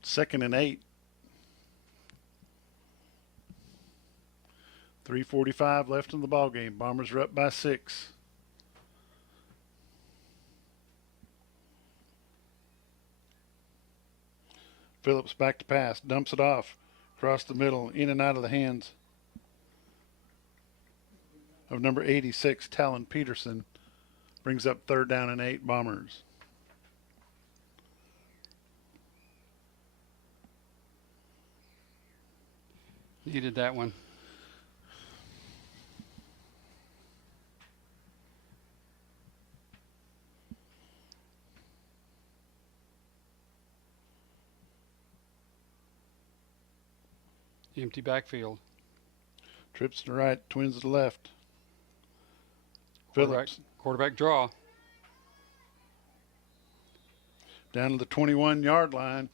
2nd and 8. 3:45 left in the ball game. Bombers are up by 6. Phillips back to pass, dumps it off, across the middle, in and out of the hands of number 86, Talon Peterson. Brings up 3rd down and 8, Bombers. Needed that one. Empty backfield. Trips to the right, twins to the left. Phillips. Quarterback draw. Down to the 21-yard line.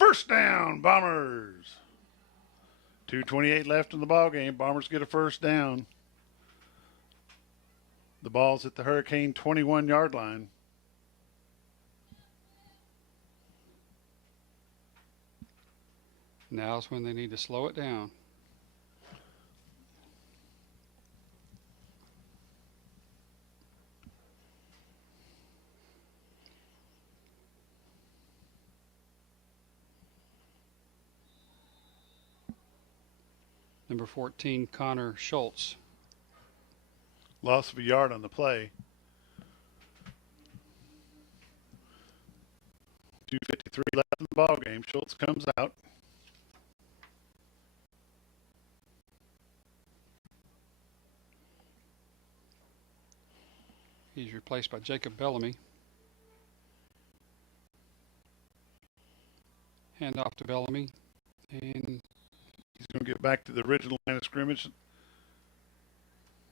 1st down, Bombers. 2:28 left in the ball game. Bombers get a 1st down. The ball's at the Hurricane 21-yard line. Now's when they need to slow it down. Number 14, Connor Schultz. Loss of a yard on the play. 2:53 left in the ball game. Schultz comes out. He's replaced by Jacob Bellamy. Hand off to Bellamy. And he's going to get back to the original line of scrimmage.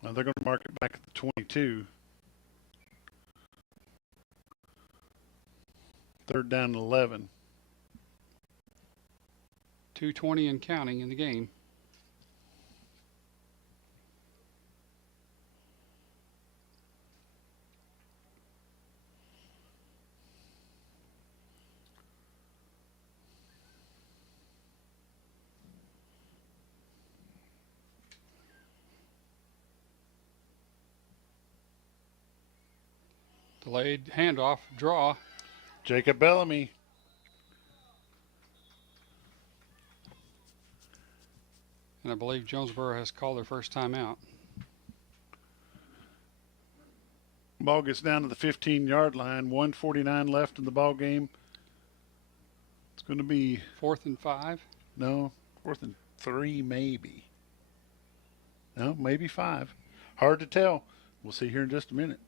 Well, they're going to mark it back at the 22. 3rd down and 11. 2:20 and counting in the game. Delayed handoff, draw. Jacob Bellamy. And I believe Jonesboro has called their first timeout. Ball gets down to the 15-yard line. 1:49 left in the ball game. It's going to be 4th and 5. No, 4th and 3 maybe. No, maybe 5. Hard to tell. We'll see here in just a minute.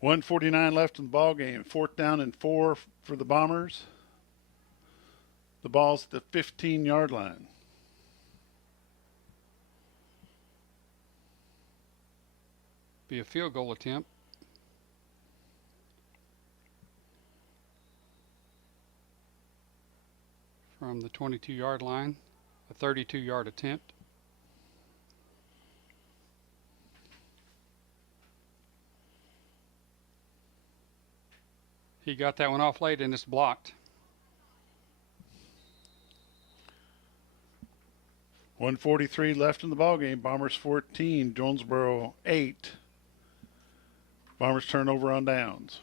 $1:49 left in the ball game. 4th down and 4 for the Bombers. The ball's at the 15-yard line. Be a field goal attempt. From the 22-yard line, a 32-yard attempt. He got that one off late and it's blocked. 1:43 left in the ballgame. Bombers 14, Jonesboro 8. Bombers turnover on downs.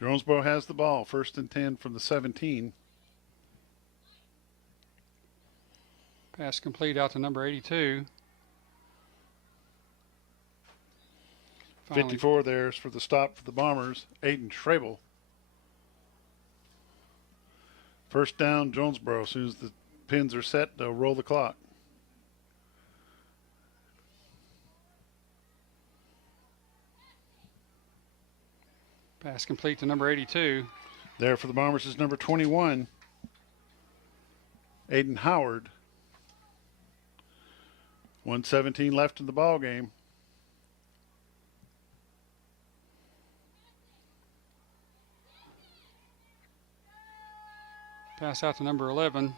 Jonesboro has the ball. 1st and 10 from the 17. Pass complete out to number 82. 54 there's for the stop for the Bombers. Aiden Schrabel. 1st down, Jonesboro. As soon as the pins are set, they'll roll the clock. Pass complete to number 82. There for the Bombers is number 21, Aiden Howard. 1:17 left in the ball game. Pass out to number 11.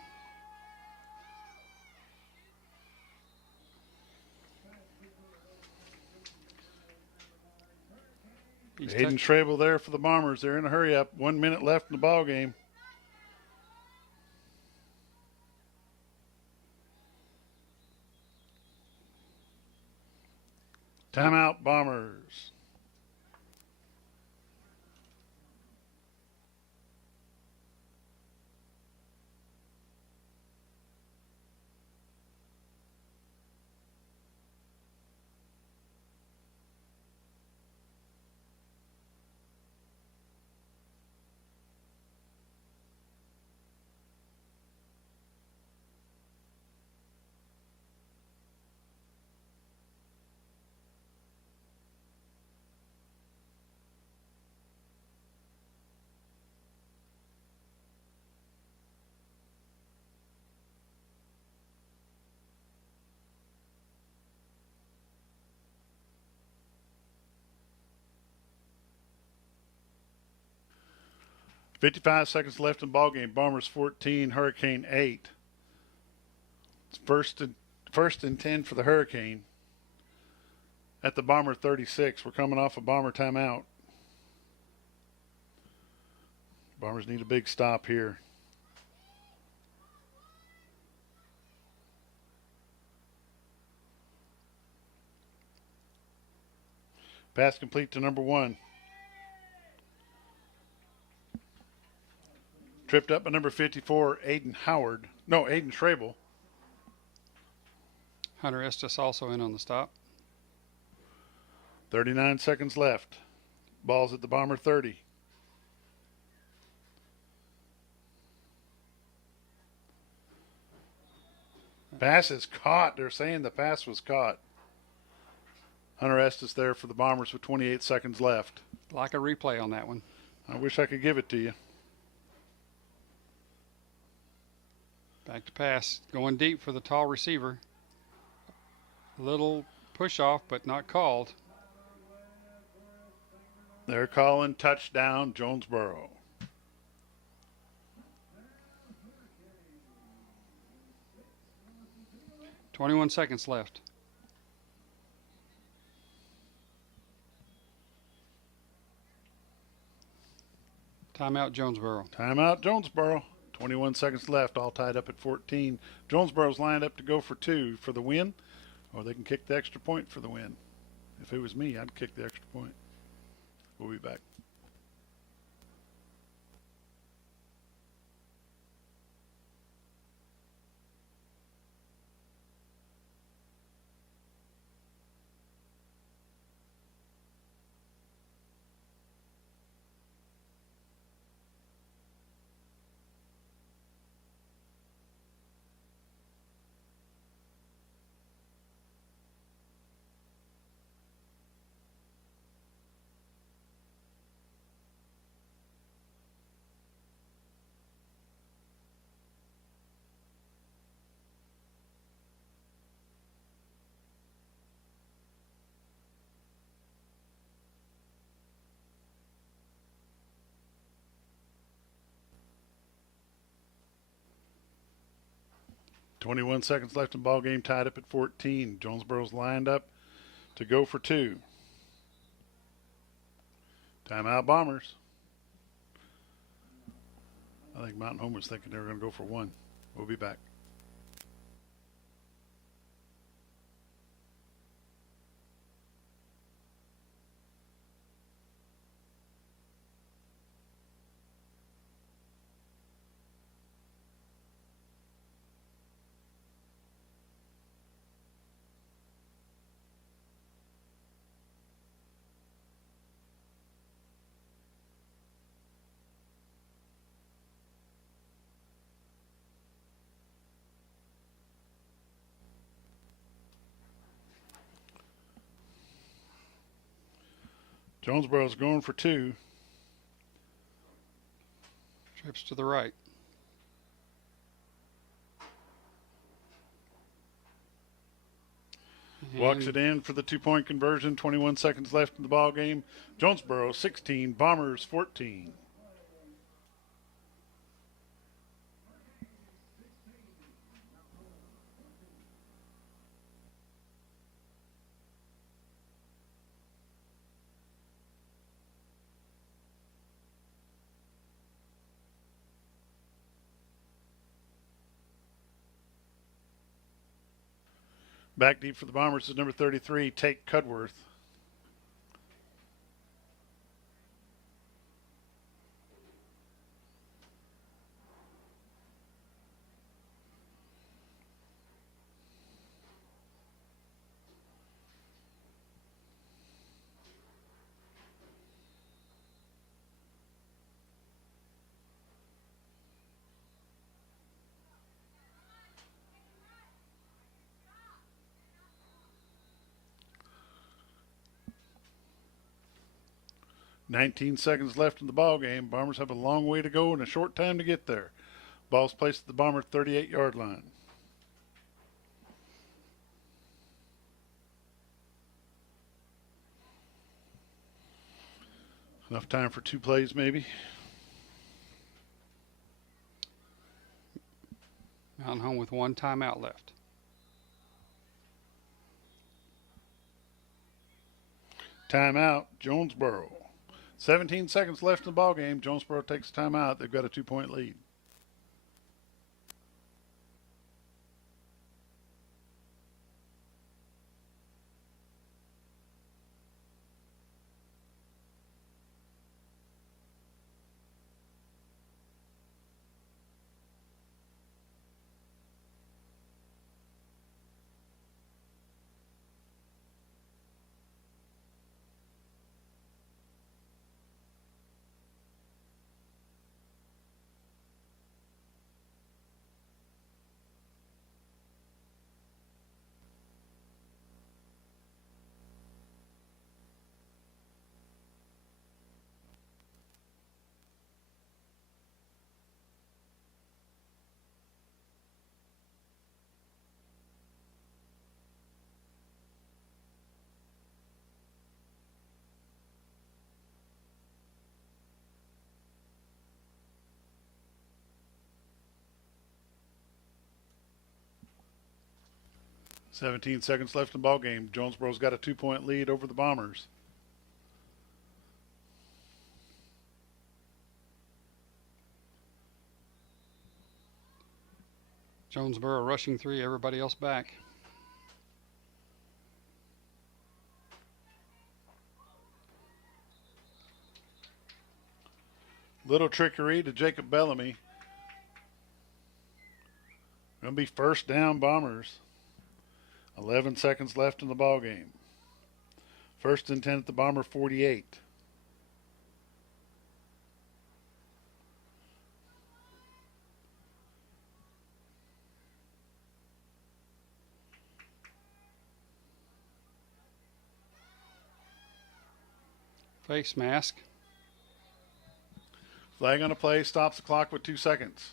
Aiden Schrabel there for the Bombers. They're in a hurry up. 1 minute left in the ball game. Timeout, Bombers. .55 seconds left in the ball game. Bombers 14, Hurricane 8. It's first and 10 for the Hurricane. At the Bomber 36, we're coming off a Bomber timeout. Bombers need a big stop here. Pass complete to number 1. Tripped up by number 54, Aiden Schrabel. Hunter Estes also in on the stop. 39 seconds left. Ball's at the Bomber 30. Pass is caught. They're saying the pass was caught. Hunter Estes there for the Bombers with 28 seconds left. Like a replay on that one. I wish I could give it to you. Back to pass. Going deep for the tall receiver. A little push off, but not called. They're calling touchdown, Jonesboro. .21 seconds left. Timeout, Jonesboro. Timeout, Jonesboro. 21 seconds left, all tied up at 14. Jonesboro's lined up to go for 2 for the win, or they can kick the extra point for the win. If it was me, I'd kick the extra point. We'll be back. 21 seconds left in the ball game, tied up at 14. Jonesboro's lined up to go for 2. Timeout, Bombers. I think Mountain Home was thinking they were going to go for 1. We'll be back. Jonesboro's going for 2. Trips to the right. Walks it in for the 2-point conversion. 21 seconds left in the ball game. Jonesboro 16, Bombers 14. Back deep for the Bombers is number 33, Tate Cudworth. "19 seconds left in the ball game. Bombers have a long way to go and a short time to get there. Ball's placed at the Bomber 38-yard line. Enough time for 2 plays, maybe. Mountain Home with 1 timeout left. Timeout, Jonesboro. 17 seconds left in the ball game. Jonesboro takes a timeout. They've got a 2-point lead. "17 seconds left in the ball game. Jonesboro's got a 2-point lead over the Bombers. Jonesboro rushing 3, everybody else back. Little trickery to Jacob Bellamy. Going to be first down, Bombers. 11 seconds left in the ball game. 1st and 10 at the Bomber 48. Face mask. Flag on a play, stops the clock with 2 seconds.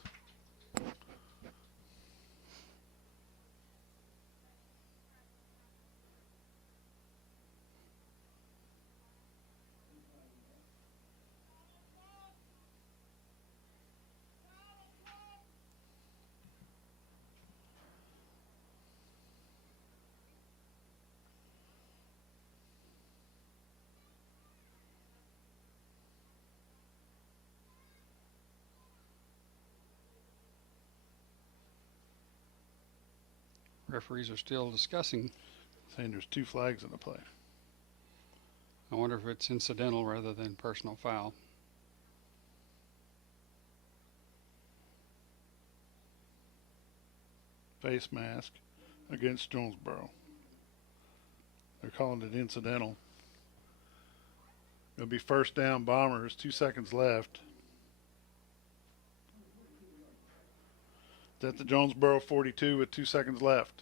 Referees are still discussing. Saying there's 2 flags in the play. I wonder if it's incidental rather than personal foul. Face mask against Jonesboro. They're calling it incidental. It'll be first down Bombers, 2 seconds left. It's at the Jonesboro 42 with 2 seconds left.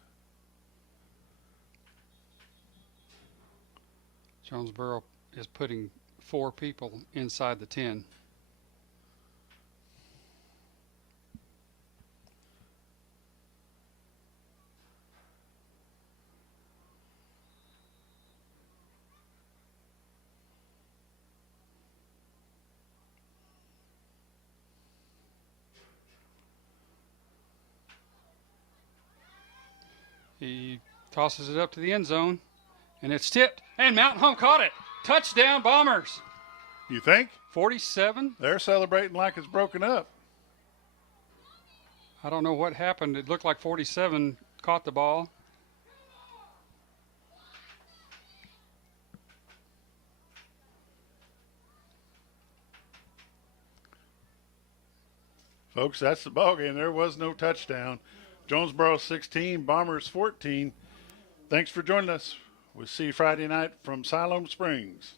Jonesboro is putting 4 people inside the 10. He tosses it up to the end zone, and it's tipped, and Mountain Home caught it. Touchdown, Bombers. You think? 47. They're celebrating like it's broken up. I don't know what happened. It looked like 47 caught the ball. Folks, that's the ballgame. There was no touchdown. Jonesboro 16, Bombers 14. Thanks for joining us. We'll see you Friday night from Siloam Springs.